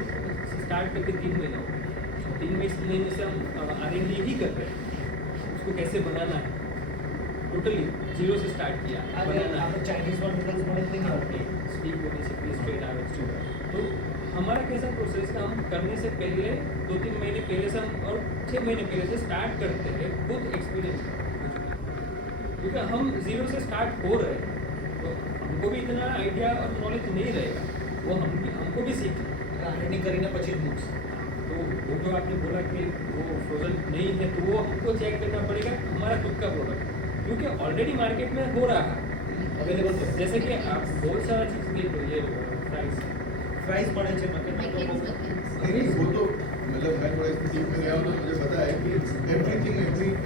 स्टार्ट करके 3 महीने हो गए। 3 महीने से हम R&D ही कर रहे हैं, उसको कैसे बनाना है टोटली जीरो से स्टार्ट किया बनाना है। चाइनीज वन नूडल्स बनते नहीं होते, स्टीक होने से भी स्ट्रेट आवे तो हमारा कैसा प्रोसेस का हम करने से पहले 2-3 महीने पहले से हम और 6 महीने पहले से स्टार्ट करते हैं खुद एक्सपीरियंस, क्योंकि हम जीरो से स्टार्ट हो रहे हैं तो हमको भी इतना आइडिया और नॉलेज नहीं रहेगा, वो हमको भी सीखना R&D કરીને પછી books. तो वो जो आपने बोला कि वो फ्रोजन नहीं है तो वो हमको चेक करना पड़ेगा हमारा खुद का प्रोडक्ट, क्योंकि ऑलरेडी मार्केट में हो रहा है Available છે. जैसे कि आप बहुत सारा चीज़ देख लो, ये प्राइस Price મળે છે market માં તો Mechanics, mechanics. नहीं वो तो मतलब मैं थोड़ा इसमें डीप में गया हूँ तो मुझे पता है कि everything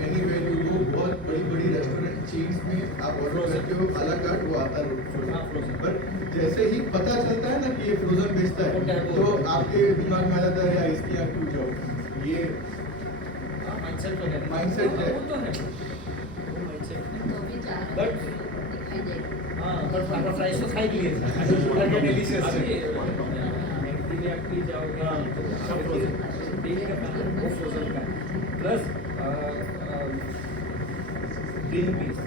anywhere you go, बहुत बड़ी बड़ी रेस्टोरेंट चेन्स में आप ऑर्डर करते हो आ ला कार्ट वो आता है हाँ, frozen. पर जैसे ही पता चलता है ना कि ये फ्रोजन बेचता है तो आपके दिमाग में आ जाता है यार इसकी यहाँ क्यों जाओ, ये mindset तो है. माइंडसेट है। वो तो है, वो mindset है। तो भी 4 But- दिखाई देगा। हाँ, but આપણે fries તો ખાઈ જ લઈએ છીએ. આજે પોતાને delicious अभी છે. मैगडी में आप पी जाओगे हाँ, तो सब frozen. डेली का खाना वो फ्रोजन का प्लस ग्रीन पीस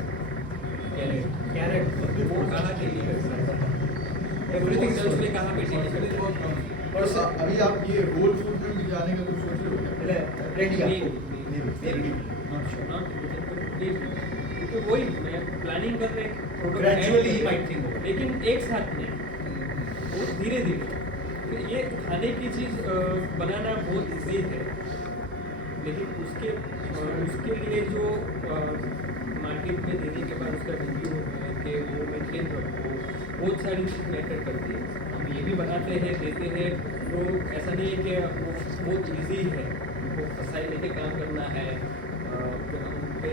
कैरेट वो कहाँ डेली का Everything is में frozen. कहाँ पे डेली का और अभी आप ये होल फूड में भी जाने का कुछ सोच रहे हो क्या? એટલે ready આપો. Maybe. Not sure. क्योंकि वही मैं प्लानिंग कर रहे product Gradually he might think over. लेकिन एक साथ नहीं, वो धीरे धीरे ये खाने की चीज़ बनाना बहुत इजी है, लेकिन उसके लिए जो मार्केट में देने के बाद उसका रिव्यू है कि वो मेंटेन रखो, बहुत सारी चीज़ मैटर करती है। हम ये भी बनाते हैं देते हैं तो ऐसा नहीं है कि वो बहुत इजी है, वो फसाई लेके काम करना है। तो हम पे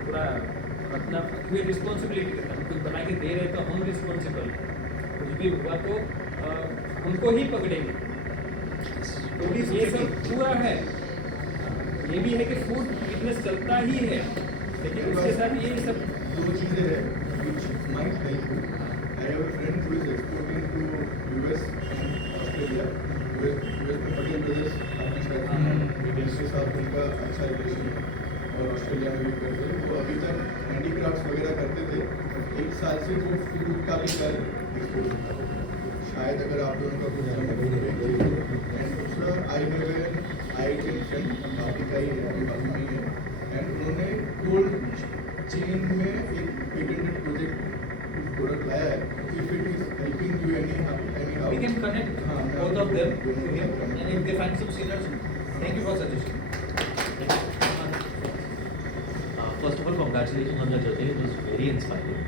पूरा अपना कोई रिस्पॉन्सिबिलिटी करता है, कुछ बना के दे रहे तो हम रिस्पॉन्सिबल हैं, कुछ भी हुआ तो हमको ही पकड़ेंगे। तो ये सब पूरा है। ये भी है कि फूड बिजनेस चलता ही है, लेकिन उसके साथ ये सब दो चीज़ें हैं which might help you. I have a friend who is exporting to US and Australia. US में पटेल ब्रदर्स आपने शायद विदेश के साथ उनका अच्छा रिलेशन है और ऑस्ट्रेलिया में भी करते हैं। वो अभी तक हैंडीक्राफ्ट्स वगैरह करते थे, 1 साल से वो फूड का भी कर एक्सपोर्ट होता है। शायद अगर आप लोगों का कुछ एंड दूसरा I have an IITian friend, बाकी का ही है, बाकी नहीं है, एंड उन्होंने कोल्ड चेन में एक पेटेंटेड प्रोजेक्ट प्रोडक्ट लाया है। If it is helping you any how We can connect both of them to him, and if they find some synergy. Thank you for suggestion. First of all, congratulations on the journey. It was very inspiring.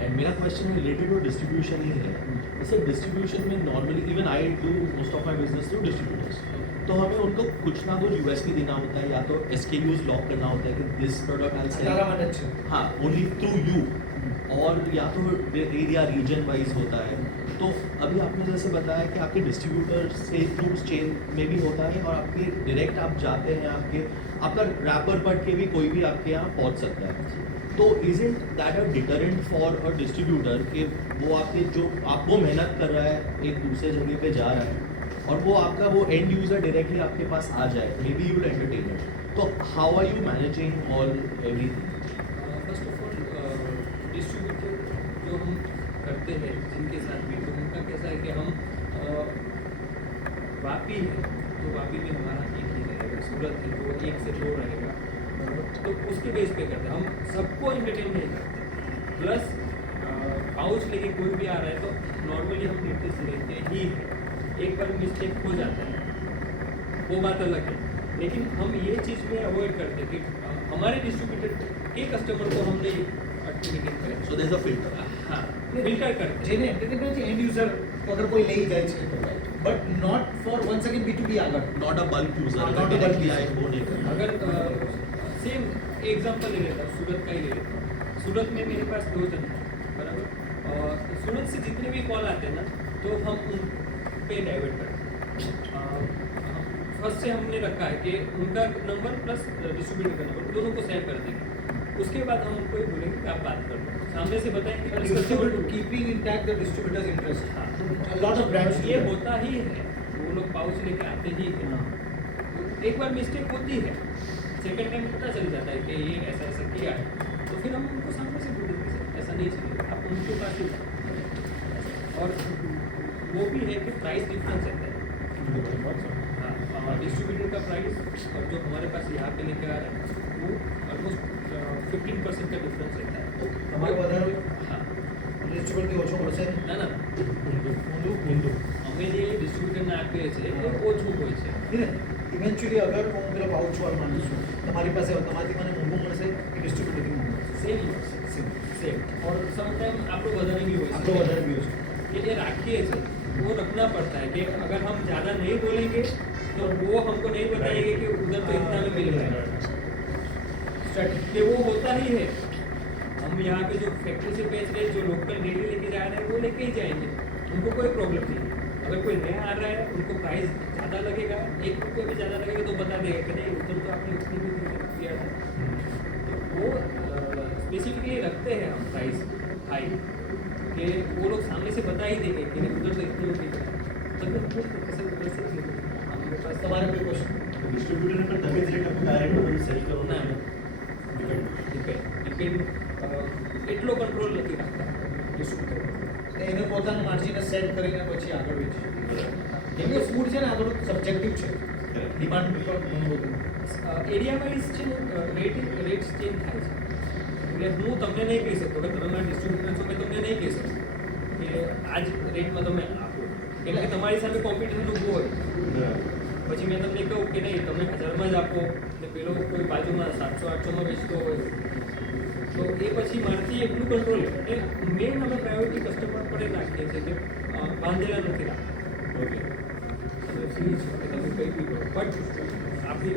And मेरा question related to distribution ही है। जैसे distribution में normally even I do most of my business through distributors. तो हमें उनको कुछ ना कुछ USP देना होता है, या तो SKUs लॉक करना होता है कि दिस प्रोडक्ट आई सेल हाँ ओनली थ्रू यू, और या तो एरिया रीजन वाइज होता है। तो अभी आपने जैसे बताया कि आपके डिस्ट्रीब्यूटर से थ्रू चेन में भी होता है, और आपके डायरेक्ट आप जाते हैं, आपका रैपर पढ़ के भी कोई भी आपके यहाँ पहुँच सकता है। तो is it that a deterrent for a distributor कि वो आपके जो आप वो मेहनत कर रहा है एक दूसरे जगह पे जा रहा है, और वो आपका वो एंड यूज़र डायरेक्टली आपके पास आ जाए, may be you will entertain it. तो how are you managing all everything? First of all distributor जो हम करते हैं जिनके साथ भी, तो उनका कैसा है कि हम वापी है तो वापी में हमारा एक ही रहेगा, सूरत है तो 1 से 2 रहेगा, तो उसके बेस पे करते हैं। हम सबको एंटरटेन नहीं करते। प्लस पाउच लेके कोई भी आ रहा है तो नॉर्मली हम डिटेल्स लेते ही हैं। एक बार मिस्टेक हो जाता है वो बात अलग है, लेकिन हम ये चीज़ में अवॉइड करते हैं कि हमारे डिस्ट्रीब्यूटर के कस्टमर को हमने कम्युनिकेट करें। So there is a filter. हाँ, फिल्टर करते જેને એન્ટરટેનમેન્ટ એન્ડ યુઝર અગર કોઈ લઈ જાય છે, but not for one second B2B આગળ, नॉट अ बल्क यूजर, हाँ, not a bulk directly user. आए वो नहीं करना। अगर सेम एग्जांपल ले लेता हूँ, सूरत का ही ले लेता हूँ। सूरत में मेरे पास 2 जन हैं, बराबर, और सूरत से जितने भी कॉल आते हैं ना, तो हम उन पे डाइवर्ट करते हैं। फर्स्ट से हमने रखा है कि उनका नंबर प्लस डिस्ट्रीब्यूटर का नंबर दोनों को सेव कर देंगे। उसके बाद हम उनको बोलेंगे कि आप बात कर लो, सामने से बताएंगे कि distributor keeping intact the distributor's interest. A lot of brands do ये that. होता ही है, वो लोग पाउच लेके आते ही है। एक बार मिस्टेक होती है, सेकंड टाइम पता चल जाता है कि ये ऐसा ऐसा किया है, तो फिर हम उनको सामने से बोल देंगे सर ऐसा नहीं चाहिए, आप उनके पास ही जाओ। और वो भी है कि प्राइस डिफरेंस रहता है। हाँ, डिस्ट्रीब्यूटर का प्राइस और जो हमारे पास यहाँ पे लेके आ रहा है वो ऑलमोस्ट 15% का डिफरेंस रहता है। તમારે વધારે हाँ, ડિસ્ટ્રીબ્યુટરથી ઓછો પડશે. ના ના અમે જે ડિસ્ટ્રીબ્યુટરને આપીએ છીએ એ ઓછું હોય છે। ઇવેન્ચ્યુઅલી અગર હું પેલો પાઉચ વાળો માનું છું, તમારી પાસે તમારાથી મને મોંઘું મળશે કે ડિસ્ટ્રીબ્યુટરથી મોંઘું મળશે? સેમ सेम और समटाइम आपको વધારે भी हो આપણો વધારે બી છે. ये राखी है वो रखना पड़ता है कि अगर हम ज़्यादा नहीं बोलेंगे तो वो हमको नहीं बताएंगे कि उधर तो इतना में मिल रहा है, कि वो होता ही है। हम यहाँ पे जो फैक्ट्री से बेच रहे हैं, जो लोकल डेली लेके जा रहे हैं, वो लेके ही जाएंगे, उनको कोई प्रॉब्लम नहीं। अगर कोई नया आ रहा है उनको प्राइस ज़्यादा लगेगा, 1 रुपया भी ज़्यादा लगेगा तो बता देगा कि नहीं उधर तो आपने उतनी भी किया था। तो वो स्पेसिफिकली रखते हैं हम प्राइस हाई, कि वो लोग सामने से बता ही देंगे कि नहीं उधर तो इतने में बिक रहा है। तब हम खुद कैसे हमारे पास તમારે કોઈ ક્વેશ્ચન? डिस्ट्रीब्यूटर पर तभी रेट अपन डायरेक्ट सेल करो ના ડિપેન્ડ એટલો કંટ્રોલ નથી રાખતા ડિસ્ટ્રીબ્યુટર। એને પોતાનું માર્જિન સેટ કરીને પછી આગળ વેચે. કેમ કે ફૂડ છે ને આ થોડું સબ્જેક્ટિવ છે, ડિમાન્ડ ઉપર ઘણું બધું. એરિયા વાઇઝ છે ને રેટ્સ ચેન્જ થાય છે, એટલે હું તમને નહીં કહી શકતો કે તમે મારા ડિસ્ટ્રીબ્યુટર છો, મેં તમને નહીં કહી શકું કે આ જ રેટમાં તમે આપો, કેમ કે તમારી સામે કોમ્પિટિશન ઊભું હોય। પછી મેં તમને કહું કે નહીં તમે 1000માં જ આપો ને પેલો કોઈ બાજુમાં 700-800માં વેચતો હોય, તો એ પછી મારથી એટલું કંટ્રોલ એટલે મેઇન અમે પ્રાયોરિટી કસ્ટમર પર જ રાખીએ છીએ કે બાંધેલા નથી રાખતા। ઓકે તમે ફ્રી છો કે તમે કંઈ બી કરો, બટ આપણી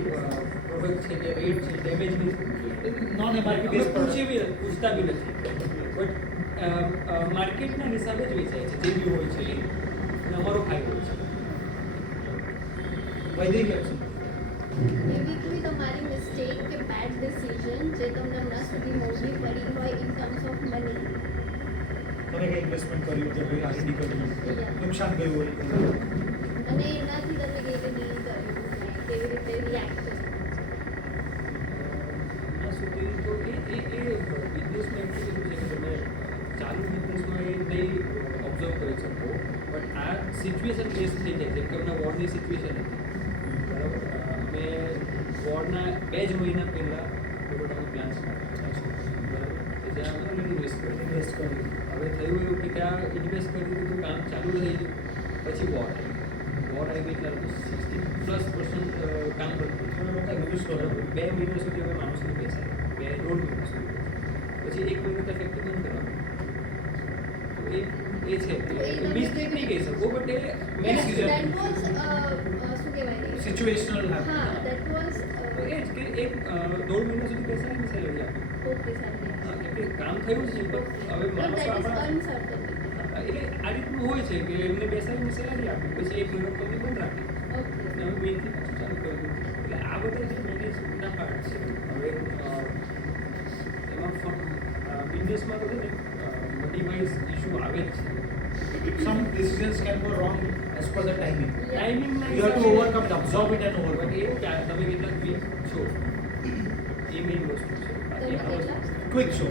પ્રોડક્ટ છે કે રેટ છે ડેમેજ નહીં થવું જોઈએ. Non MRP અમે based પૂછતા બી નથી બટ માર્કેટના હિસાબે જ વેચાય છે જે બી હોય છે એ અને અમારો ફાયદો છે. વૈદિક option. એવી કોઈ તમારી મિસ્ટેક કે બેડ ડિસિઝન જે તમને હમણાં સુધી મોસ્ટલી પડી હોય ઇન ટર્મ્સ ઓફ મની તમે કઈ ઇન્વેસ્ટમેન્ટ કર્યું કે કોઈ આરડી કર્યું નુકસાન ગયું હોય અને એનાથી તમે કેવી ડીલ કર્યું કેવી રીતે રિએક્ટ હમણાં સુધી તો એ બિઝનેસમાં એટલું બધું છે કે તમે ચાલુ બિઝનેસમાં એ નહીં ઓબ્ઝર્વ કરી શકો બટ આ સિચ્યુએશન બેઝ થઈ જાય જેમ કે હમણાં વોરની સિચ્યુએશન હતી બરાબર અમે વોરના 2 જ મહિના પહેલાં થોડો પ્લાન સ્ટાર્ટ બરાબર તો જ્યાં અમે ઇન્વેસ્ટ કર્યું હવે થયું એવું કે ત્યાં ઇન્વેસ્ટ કરી દીધું કામ ચાલુ થઈ ગયું પછી વોર આવી એટલે 60+% કામ કરતું યુઝ કરો 2 મહિના સુધી અમે માણસોને બેસાય 2.5 મહિના સુધી પછી 1 મહિનો તો ફેક્ટરી બંધ કરવાનું તો એ છે મિસ્ટેક નહીં કહી શકો but A manage that was શું કહેવાય સિચ્યુએશનલ હા દેટ વોઝ તો એ જ કે 1.5 મહિના સુધી બેસાડીને સેલરી આપી ઓકે સર હા કેમ કે કામ થયું જ નહીં પણ હવે માણસો દેટ ઇઝ આપણા અનસર્ટન એટલે આ રીતનું હોય છે કે એમને બેસાડીને સેલરી આપી પછી 1 મહિનો કંપની બંધ રાખી ઓકે અને હવે મેનથી પાછું ચાલુ કરી દીધું એટલે આ બધા જે મેનેજના પાર્ટ છે હવે એમાં બિઝનેસમાં તો છે ને મની વાઇઝ ઇશ્યુ આવે જ છે some decisions can go wrong as per the timing ટાઈમિંગના you have to overcome it absorb it and overcome but એ કે તમે કેટલા વીક છો એ મેઇન વસ્તુ છે બાકી આ વસ્તુ quick so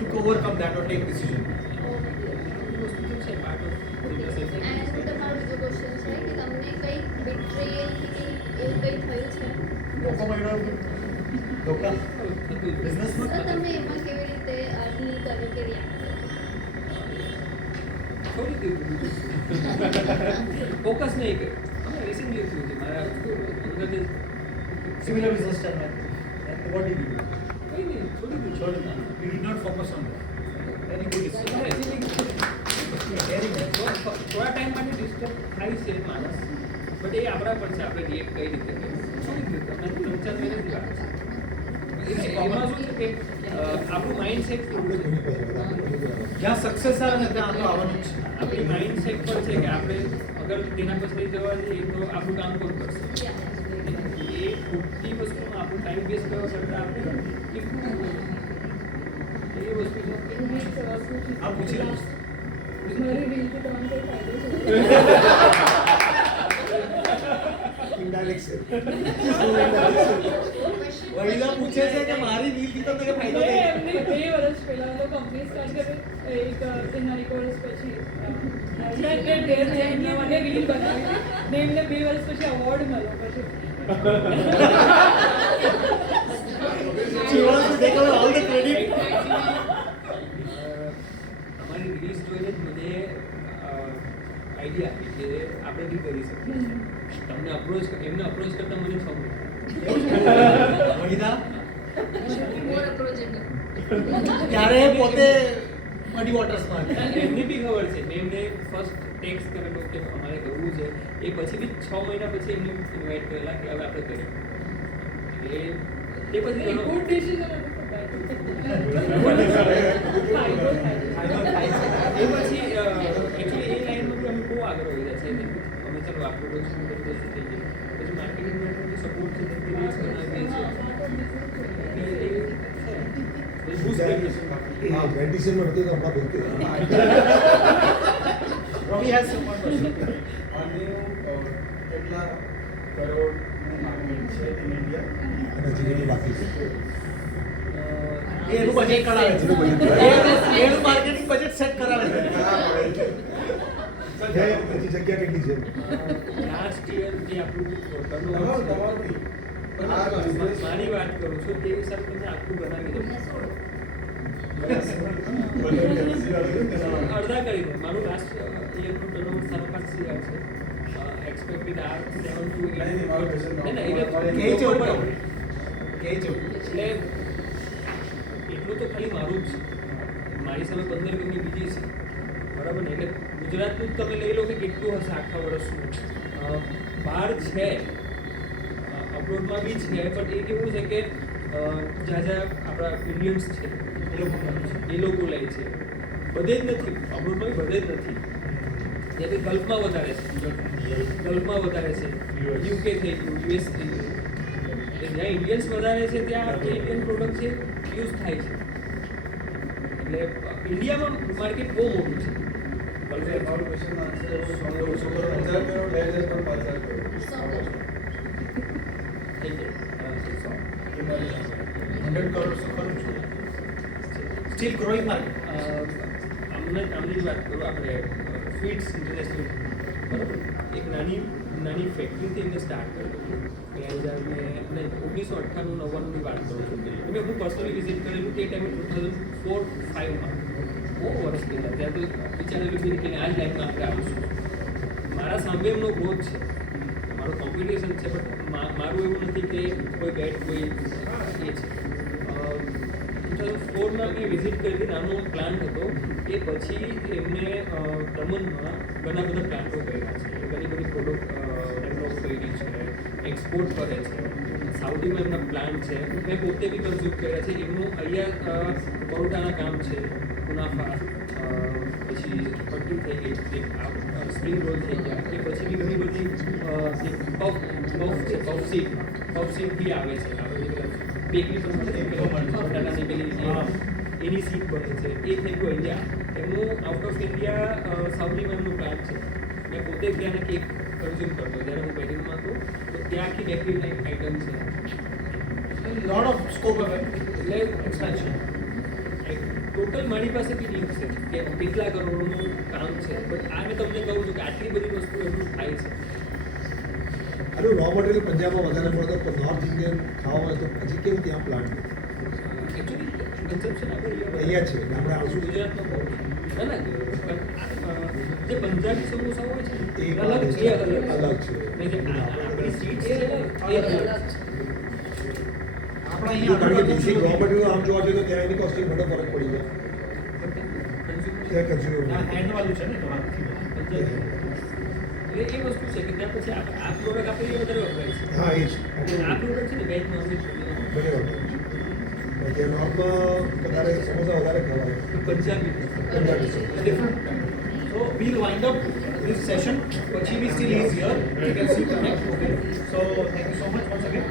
to overcome that or take decision વસ્તુ તો છે પાર્ટ ઓફ બિઝનેસ એન્ડ તમારો બીજો ક્વેશ્ચન છે કે તમને કંઈ બિટ્રેયલ કે એવું કંઈ થયું છે ધોકો મળ્યો ધોકા business તો તમે એમાં કેવી રીતે ડીલ કરો કે રિએક્ટ કરો છોડી દીધું ફોકસ નહીં કર્યું અમે રિસેન્ટલી થયું છે મારા અંગત similar business time what did you do કંઈ નહીં છોડી દીધું you did not focus on that very good decision very good થોડા ટાઈમ માટે ડિસ્ટર્બ થાય છે માણસ બટ એ આપણા પર છે આપણે રિએક્ટ કઈ રીતે કરીએ છોડી દીધું અમે 3-4 મહિનાથી વાત છે એમાં શું છે કે આપણું માઇન્ડસેટ જ્યાં સક્સેસ આવે ને ત્યાં તો આવવાનું જ છે આપણી માઇન્ડસેટ પર છે કે આપણે અગર તેના પછી જવા જઈએ તો આપણું કામ કોણ કરશે એ ખોટી વસ્તુમાં આપણું ટાઈમ વેસ્ટ કરવા કરતાં આપણે એ વસ્તુ છે આ પૂછી લો મારી રીલથી તમને કંઈ ફાયદો છે ઇનડાયરેક્ટ છે વહીલા પૂછે છે કે મારી રીલથી તમને કે ફાયદો મેં થાય એમને 2 વર્ષ પહેલા તો કંપની સ્ટાર્ટ કરી એક એના 1 વર્ષ પછી એમને મને રીલ બનાવી ને એમને 2 વર્ષ પછી અવોર્ડ મળ્યો પછી she wants to take away all the credit અમારી રીલ્સ જોઈને જ મને આઈડિયા આપી કે આપણે બી કરી શકીએ તમને એમને અપ્રોચ કરતા મને 6 મહિના વહીલા more approachable. ત્યારે પોતે મડી વોટર્સમાં અને એમને બી ખબર છે મેં એમને ફર્સ્ટ ટેક્સ કરેલો કે અમારે કરવું છે એ પછી બી 6 મહિના પછી એમને ઇન્વાઇટ કરેલા કે હવે આપણે કરીએ એ પછી ઘણો ગુડ ડિસિઝન ફાયદો થાય એ પછી એકચ્યુઅલી એ લાઈનમાં બી અમે બહુ આગળ વધી ગયા છે અમે ચાલો આપણું રોજ શું કરી દઈશું થઈ ગયું પછી માર્કેટિંગમાં જે સપોર્ટ છે તે રીલ્સ બનાવીએ છીએ એ બૂસ્ટ કરીએ છીએ હા મેડિસિનમાં નથી તો હમણાં બોલતી Ravi has some more question. કેટલા કરોડ માર્કેટ છે ઇન ઇન્ડિયા અને જીવીની બાકી છે એનું બજેટ કરાવે છે એનું budget કરાવે. એનું માર્કેટિંગ બજેટ સેટ કરાવે છે હજી જગ્યા કેટલી છે લાસ્ટ યર જે આપણું તમારું ટર્નઓવર તમારું મારી વાત કરું છું તે હિસાબે તમે આખું બનાવી દો અડધા કરી દો મારું લાસ્ટ યરનું ટર્નઓવર 5.5 CR છે એક્સપેક્ટેડ આ 7 to 8 નહીં, મારો question ના, ના, મારો એટલે કે છે ઉપર કે છે એટલે એટલું તો ખાલી મારું જ છે મારી સામે 15 કંપની બીજી છે બરાબર ને એટલે ગુજરાતનું જ તમે લઈ લો કે કેટલું હશે આખા વર્ષનું બહાર છે અબ્રોડમાં બી છે પણ એ કેવું છે કે જ્યાં આપણા ઇન્ડિયન્સ છે એ લોકો લે છે, બધે જ નથી, અબ્રોડમાં બધે જ નથી. જેમ કે ગલ્ફમાં વધારે છે, યુકે થઈ ગયું, યુએસ થઈ ગયું. જ્યાં ઇન્ડિયન્સ વધારે છે ત્યાં આપણે ઇન્ડિયન પ્રોડક્ટ છે યુઝ થાય છે. એટલે ઇન્ડિયામાં માર્કેટ બહુ મોટું છે. મારો ક્વેશ્ચન આન્સર 1000 કરોડ 2000 કરોડ 5000 કરોડ થઈ જાય આરામથી 100 crore સો ખરું છું. Still growing market. આમની જ વાત કરું આપણે સ્વીટ્સ ઇન્ટરનેશનલ, બરાબર, એક નાની ફેક્ટરીથી એમને સ્ટાર્ટ કર્યું 1998-99ની વાત કરું છું. મેં હું પર્સનલી વિઝિટ કરેલું તે ટાઈમે 2004-05માં, બહુ વર્ષ પહેલાં. ત્યાં તો વિચારેલું બી કે આ જ લાઈનમાં આપણે આવીશું. મારા સામે એમનો ગ્રોથ છે, મારો કોમ્પિટિશન છે, પણ મારું એવું નથી કે કોઈ બેટ કોઈ એ છે. 2004માં મેં વિઝિટ કરી હતી, નાનો પ્લાન્ટ હતો. એ પછી એમને દમણમાં ઘણા બધા પ્લાન્ટો કર્યા છે, ઘણી બધી પ્રોડક્ટ ડેવલપ કરી છે, એક્સપોર્ટ કરે છે. સાઉદીમાં એમના પ્લાન્ટ છે, મેં પોતે બી કન્ઝ્યુમ કર્યા છે. એમનું અહીંયા બરોડાના કામ છે, મુનાફા, પછી પટ્ટી થઈ ગઈ, સ્પ્રિંગ રોલ થઈ ગયા. એ પછી બી ઘણી બધી પફ સીડથી આવે છે. બેકરી બટાટા નીકળી એની સીડ બને છે. એ થઈ ગયું ઇન્ડિયા. એમનું આઉટ ઓફ ઇન્ડિયા સાઉદીમાં એમનું પ્લાન્ટ છે. મેં પોતે ત્યાંના કેક કન્ઝ્યુમ કરતો જ્યારે હું બેકરીમાં હતો, તો ત્યાં આખી બેકરી આઈટમ છે. Lot of scope of એટલે expansion. ટોટલ મારી પાસે બી લિંક છે કે કેટલા કરોડનું કામ છે. બટ આ મેં તમને કહું છું કે આટલી બધી વસ્તુ એમનું થાય છે. આનું રો મટીરિયલ પંજાબમાં વધારે મળતો, પણ નોર્થ ઇન્ડિયન ખાવા હોય તો પછી કેમ ત્યાં પ્લાન્ટ એકચ્યુઅલી કન્સેપ્શન આપણે અહીંયા છે એટલે આપણે આવશું ગુજરાતમાં બહુ ના ના જે પંજાબી સમોસા હોય છે એ એ અલગ છે. અલગ છે. ને જે આપણી સીટ છે ને એ અલગ છે. આપણા જો કારણ કે અહીંયા બેસિક રો મટીરિયલ આમ જોવા જઈએ તો ત્યાં એની કોસ્ટિંગ ઘણો ફરક પડી જાય. ત્યાં કન્ઝ્યુમર હેન્ડ વાળું છે ને તમારું. એટલે એ વસ્તુ છે કે ત્યાં પછી આ પ્રોડક્ટ આપણે વધારે વપરાય છે. હા એ જ આ પ્રોડક્ટ છે ને વેજ નોન વેજ બરાબર. ત્યાં નોર્થમાં વધારે સમોસા વધારે ખવાય. Punjabi Punjabi samosa. Different. So we'll wind up this session. But she still is here. You can see the next. Okay. So thank you so much once again.